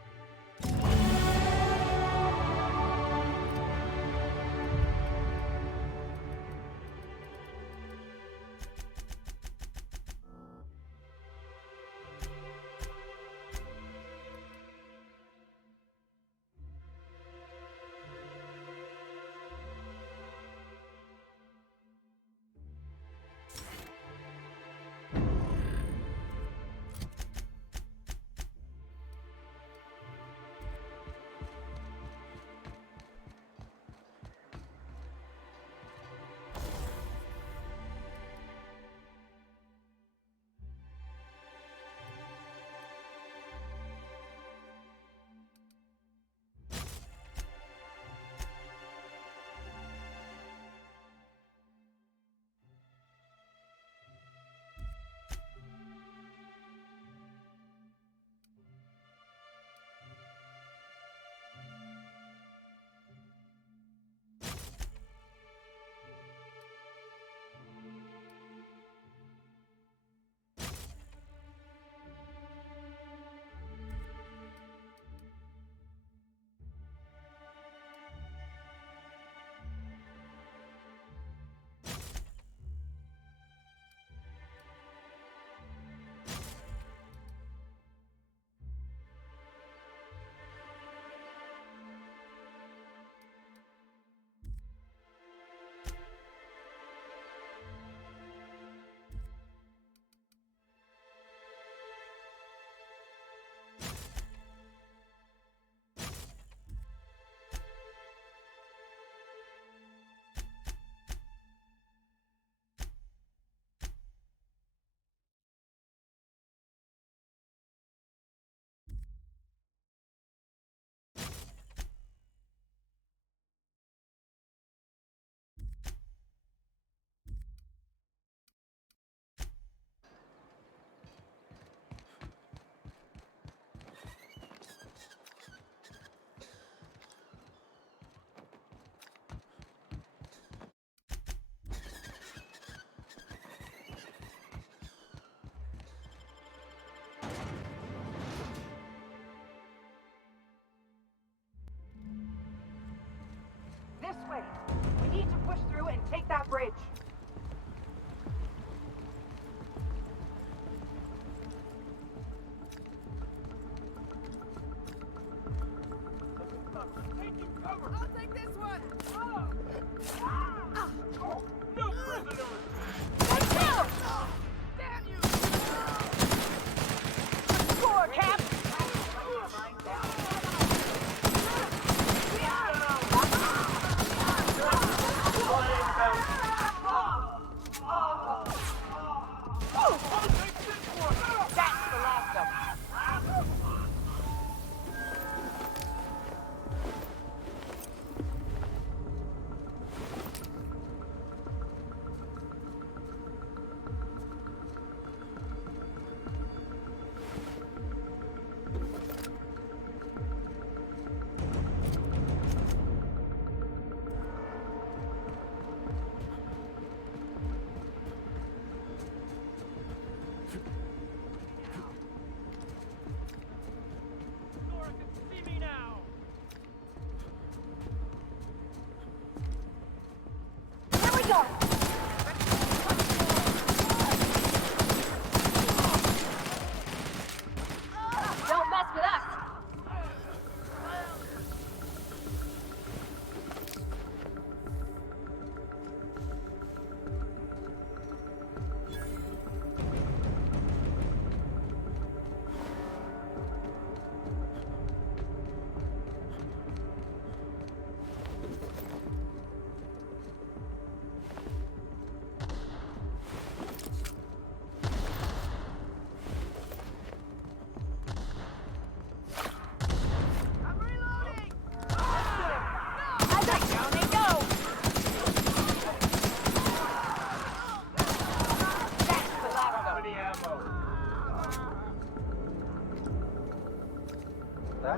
Don't mess with us!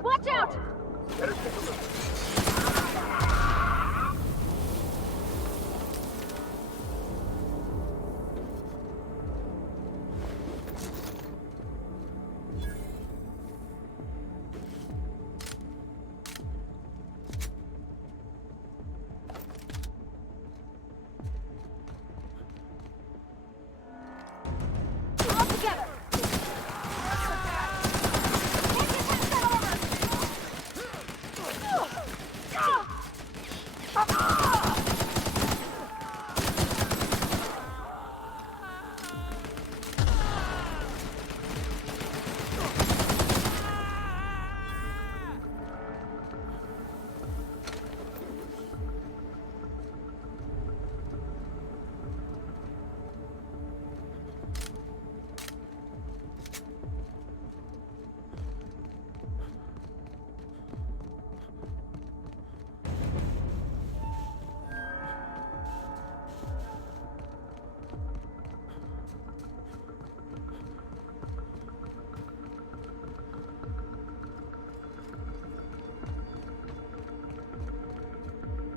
Watch out! All together!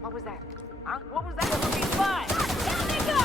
What was that? Huh? What was that? It would be fun! Down they go!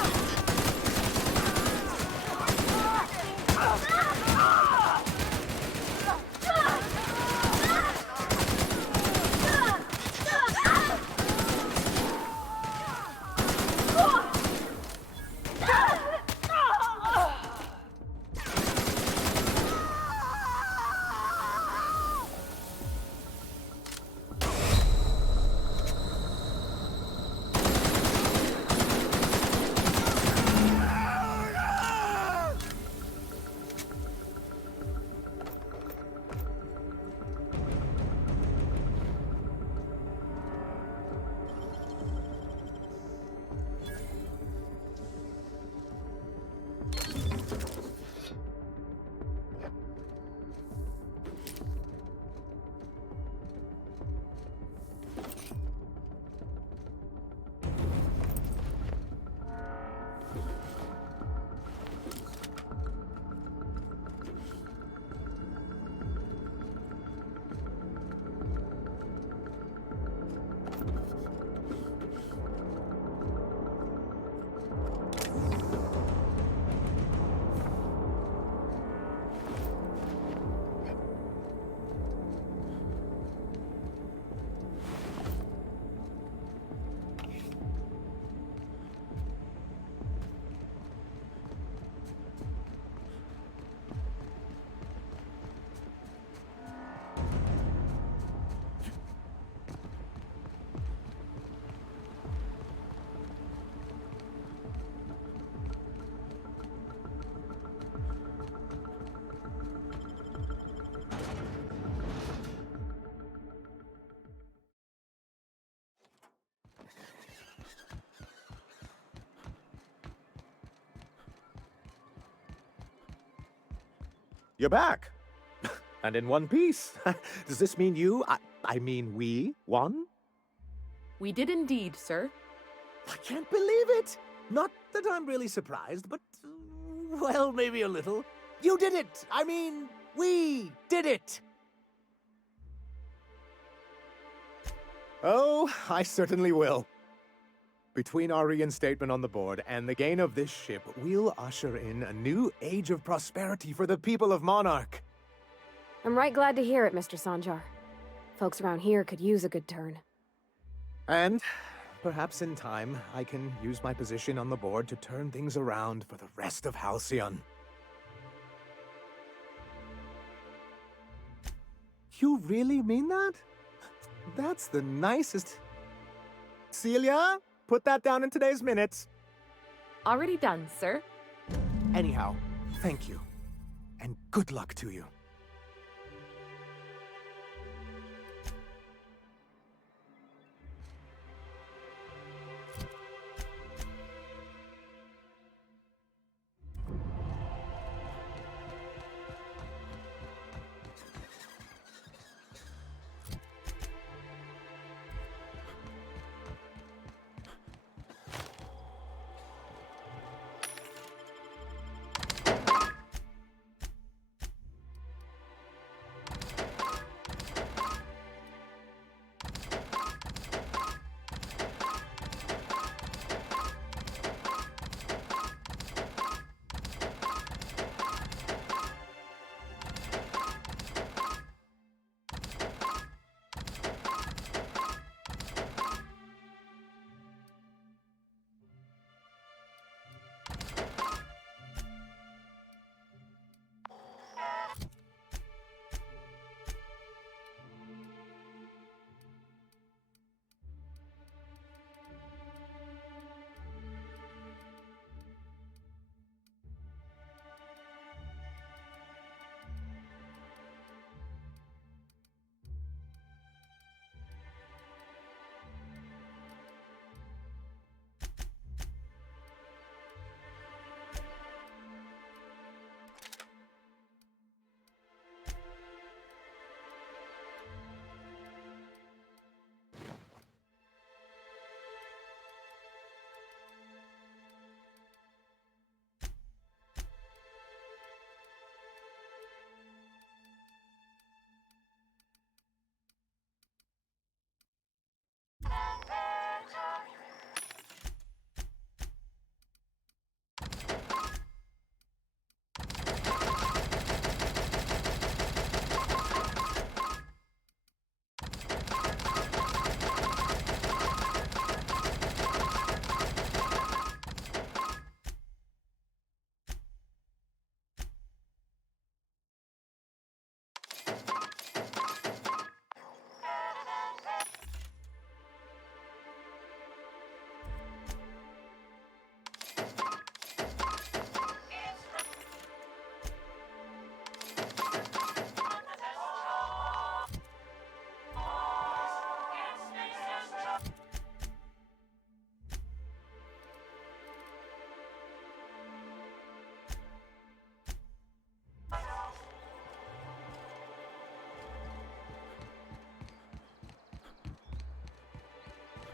You're back. And in one piece. Does this mean I mean we won? We did indeed, sir. I can't believe it. Not that I'm really surprised, but, well, maybe a little. You did it. I mean, we did it. Oh, I certainly will. Between our reinstatement on the board and the gain of this ship, we'll usher in a new age of prosperity for the people of Monarch. I'm right glad to hear it, Mr. Sanjar. Folks around here could use a good turn. And perhaps in time, I can use my position on the board to turn things around for the rest of Halcyon. You really mean that? That's the nicest... Celia, put that down in today's minutes. Already done, sir. Anyhow, thank you. And good luck to you.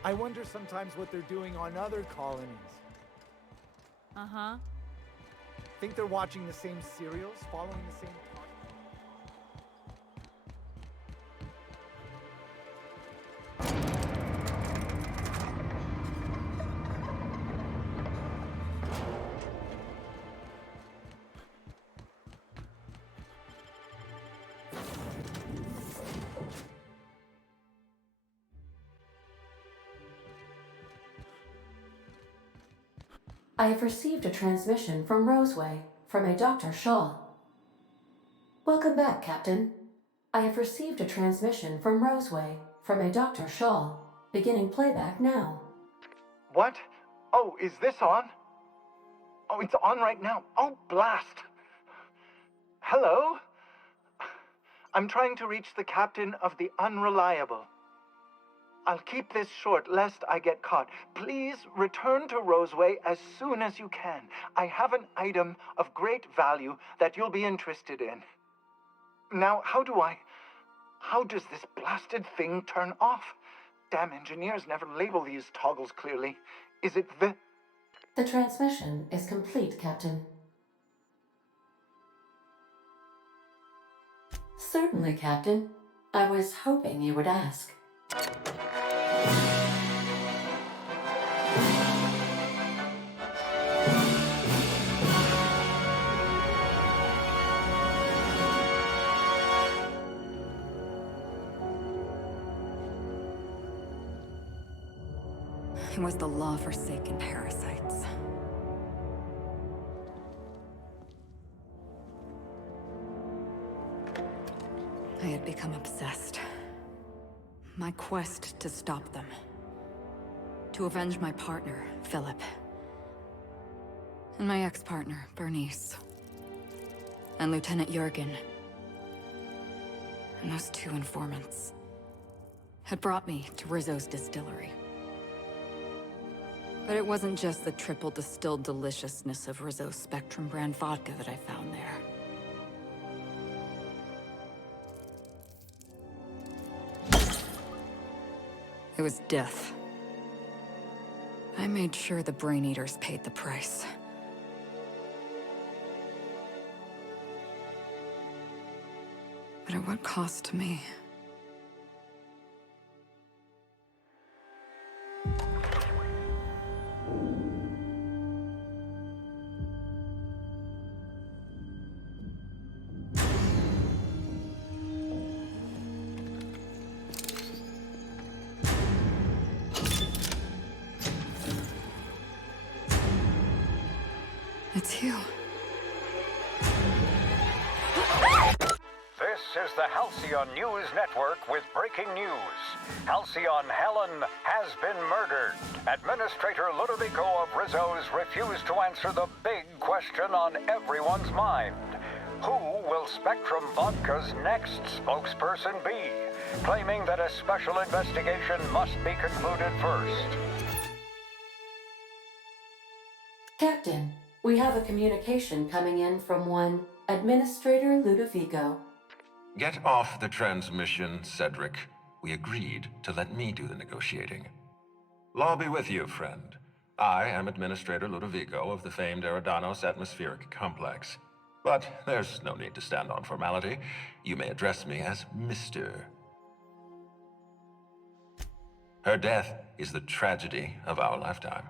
I wonder sometimes what they're doing on other colonies. Uh-huh. Think they're watching the same serials, following the same... I have received a transmission from Roseway, from a Dr. Shaw. Welcome back, Captain. I have received a transmission from Roseway, from a Dr. Shaw. Beginning playback now. What? Oh, is this on? Oh, it's on right now. Oh, blast. Hello? I'm trying to reach the captain of the Unreliable. I'll keep this short, lest I get caught. Please return to Roseway as soon as you can. I have an item of great value that you'll be interested in. Now, how does this blasted thing turn off? Damn engineers never label these toggles clearly. Is it the... The transmission is complete, Captain. Certainly, Captain. I was hoping you would ask. was the law-forsaken parasites. I had become obsessed. My quest to stop them. To avenge my partner, Philip. And my ex-partner, Bernice. And Lieutenant Jurgen. And those two informants had brought me to Rizzo's distillery. But it wasn't just the triple distilled deliciousness of Rizzo's Spectrum brand vodka that I found there. It was death. I made sure the Brain Eaters paid the price. But at what cost to me? It's you. This is the Halcyon News Network with breaking news. Halcyon Helen has been murdered. Administrator Ludovico of Rizzo's refused to answer the big question on everyone's mind. Who will Spectrum Vodka's next spokesperson be? Claiming that a special investigation must be concluded first. Captain, we have a communication coming in from one Administrator Ludovico. Get off the transmission, Cedric. We agreed to let me do the negotiating. Law be with you, friend. I am Administrator Ludovico of the famed Eridanos Atmospheric Complex. But there's no need to stand on formality. You may address me as Mr. Her death is the tragedy of our lifetime.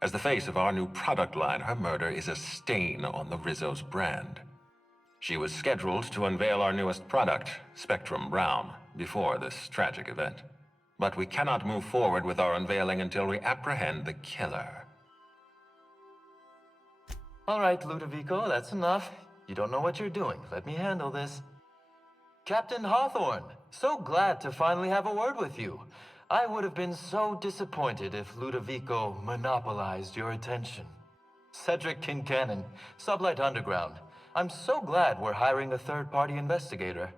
As the face of our new product line, her murder is a stain on the Rizzo's brand. She was scheduled to unveil our newest product, Spectrum Brown, before this tragic event. But we cannot move forward with our unveiling until we apprehend the killer. All right, Ludovico, that's enough. You don't know what you're doing. Let me handle this. Captain Hawthorne, so glad to finally have a word with you. I would have been so disappointed if Ludovico monopolized your attention. Cedric Kincannon, Sublight Underground. I'm so glad we're hiring a third-party investigator.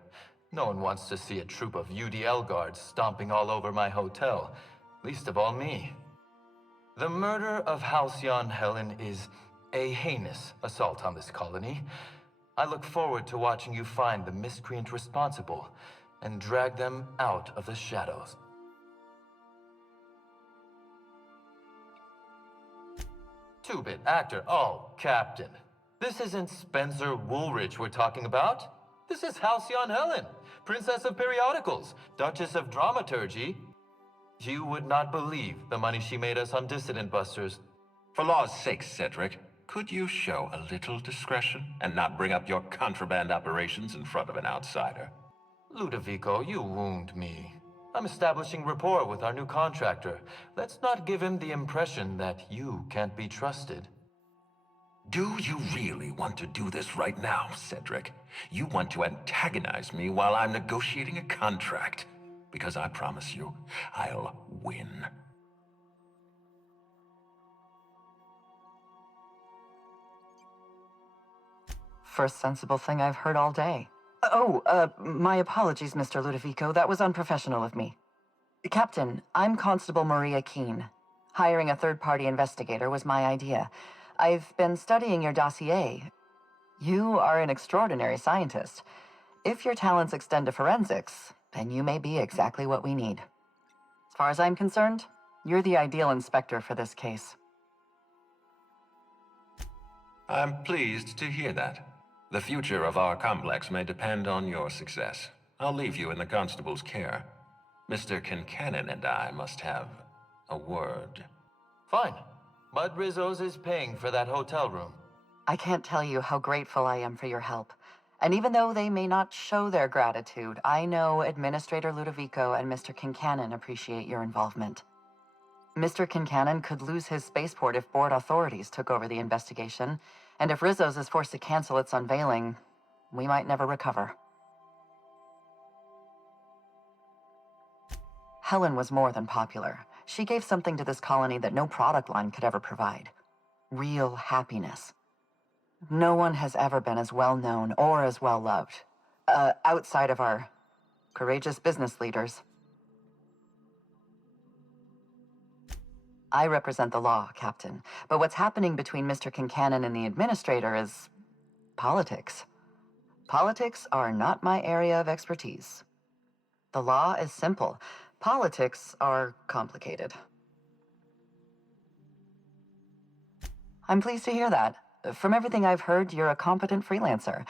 No one wants to see a troop of UDL guards stomping all over my hotel, least of all me. The murder of Halcyon Helen is a heinous assault on this colony. I look forward to watching you find the miscreant responsible and drag them out of the shadows. Two-bit actor. Oh, Captain. This isn't Spencer Woolridge we're talking about. This is Halcyon Helen, Princess of Periodicals, Duchess of Dramaturgy. You would not believe the money she made us on Dissident Busters. For law's sake, Cedric, could you show a little discretion and not bring up your contraband operations in front of an outsider? Ludovico, you wound me. I'm establishing rapport with our new contractor. Let's not give him the impression that you can't be trusted. Do you really want to do this right now, Cedric? You want to antagonize me while I'm negotiating a contract? Because I promise you, I'll win. First sensible thing I've heard all day. My apologies, Mr. Ludovico. That was unprofessional of me. Captain, I'm Constable Maria Keene. Hiring a third-party investigator was my idea. I've been studying your dossier. You are an extraordinary scientist. If your talents extend to forensics, then you may be exactly what we need. As far as I'm concerned, you're the ideal inspector for this case. I'm pleased to hear that. The future of our complex may depend on your success. I'll leave you in the constable's care. Mr. Kincannon and I must have a word. Fine. Bud Rizzo's is paying for that hotel room. I can't tell you how grateful I am for your help. And even though they may not show their gratitude, I know Administrator Ludovico and Mr. Kincannon appreciate your involvement. Mr. Kincannon could lose his spaceport if board authorities took over the investigation, and if Rizzo's is forced to cancel its unveiling, we might never recover. Helen was more than popular. She gave something to this colony that no product line could ever provide. Real happiness. No one has ever been as well known or as well loved, outside of our courageous business leaders. I represent the law, Captain, but what's happening between Mr. Kincannon and the Administrator is politics. Politics are not my area of expertise. The law is simple. Politics are complicated. I'm pleased to hear that. From everything I've heard, you're a competent freelancer.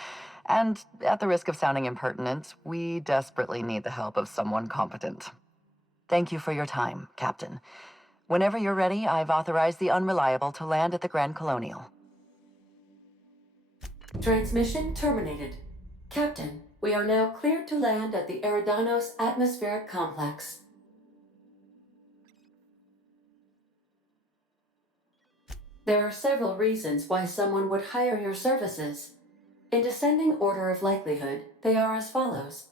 And at the risk of sounding impertinent, we desperately need the help of someone competent. Thank you for your time, Captain. Whenever you're ready, I've authorized the Unreliable to land at the Grand Colonial. Transmission terminated. Captain, we are now cleared to land at the Eridanos Atmospheric Complex. There are several reasons why someone would hire your services. In descending order of likelihood, they are as follows: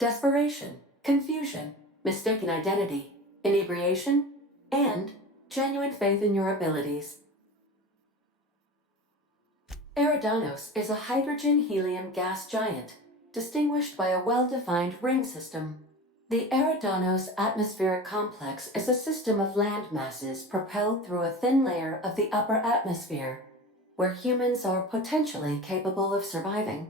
desperation, confusion, mistaken identity, inebriation, and genuine faith in your abilities. Eridanos is a hydrogen-helium gas giant, distinguished by a well-defined ring system. The Eridanos Atmospheric Complex is a system of land masses propelled through a thin layer of the upper atmosphere, where humans are potentially capable of surviving.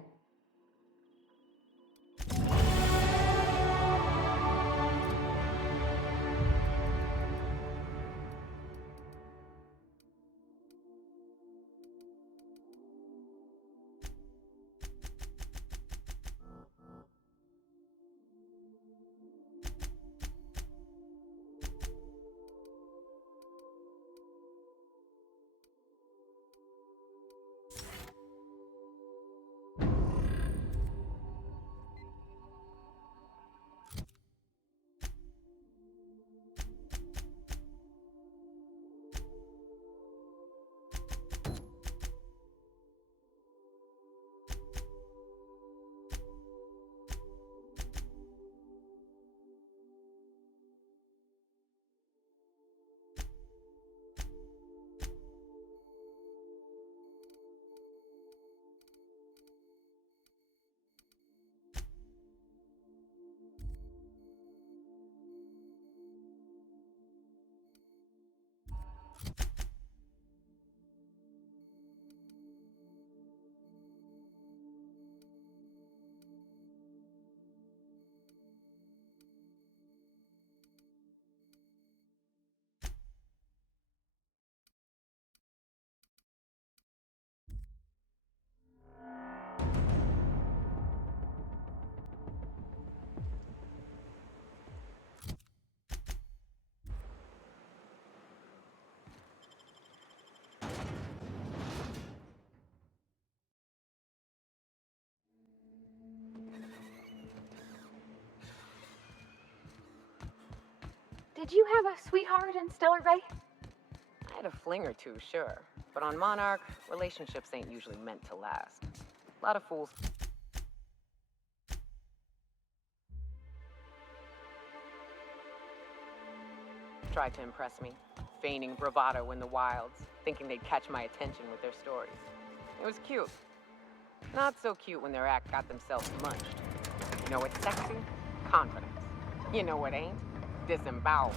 Did you have a sweetheart in Stellar Bay? I had a fling or two, sure. But on Monarch, relationships ain't usually meant to last. A lot of fools. Tried to impress me, feigning bravado in the wilds, thinking they'd catch my attention with their stories. It was cute. Not so cute when their act got themselves munched. You know what's sexy? Confidence. You know what ain't? Disembowelment.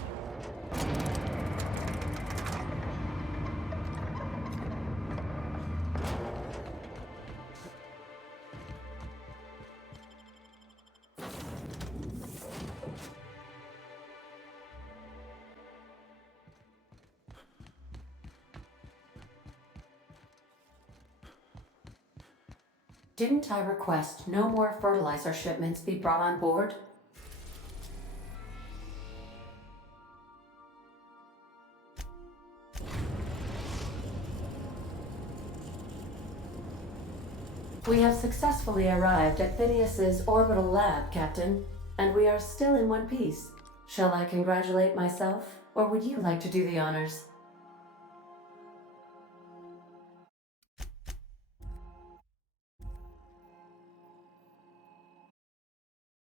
Didn't I request no more fertilizer shipments be brought on board? We have successfully arrived at Phineas's orbital lab, Captain, and we are still in one piece. Shall I congratulate myself, or would you like to do the honors?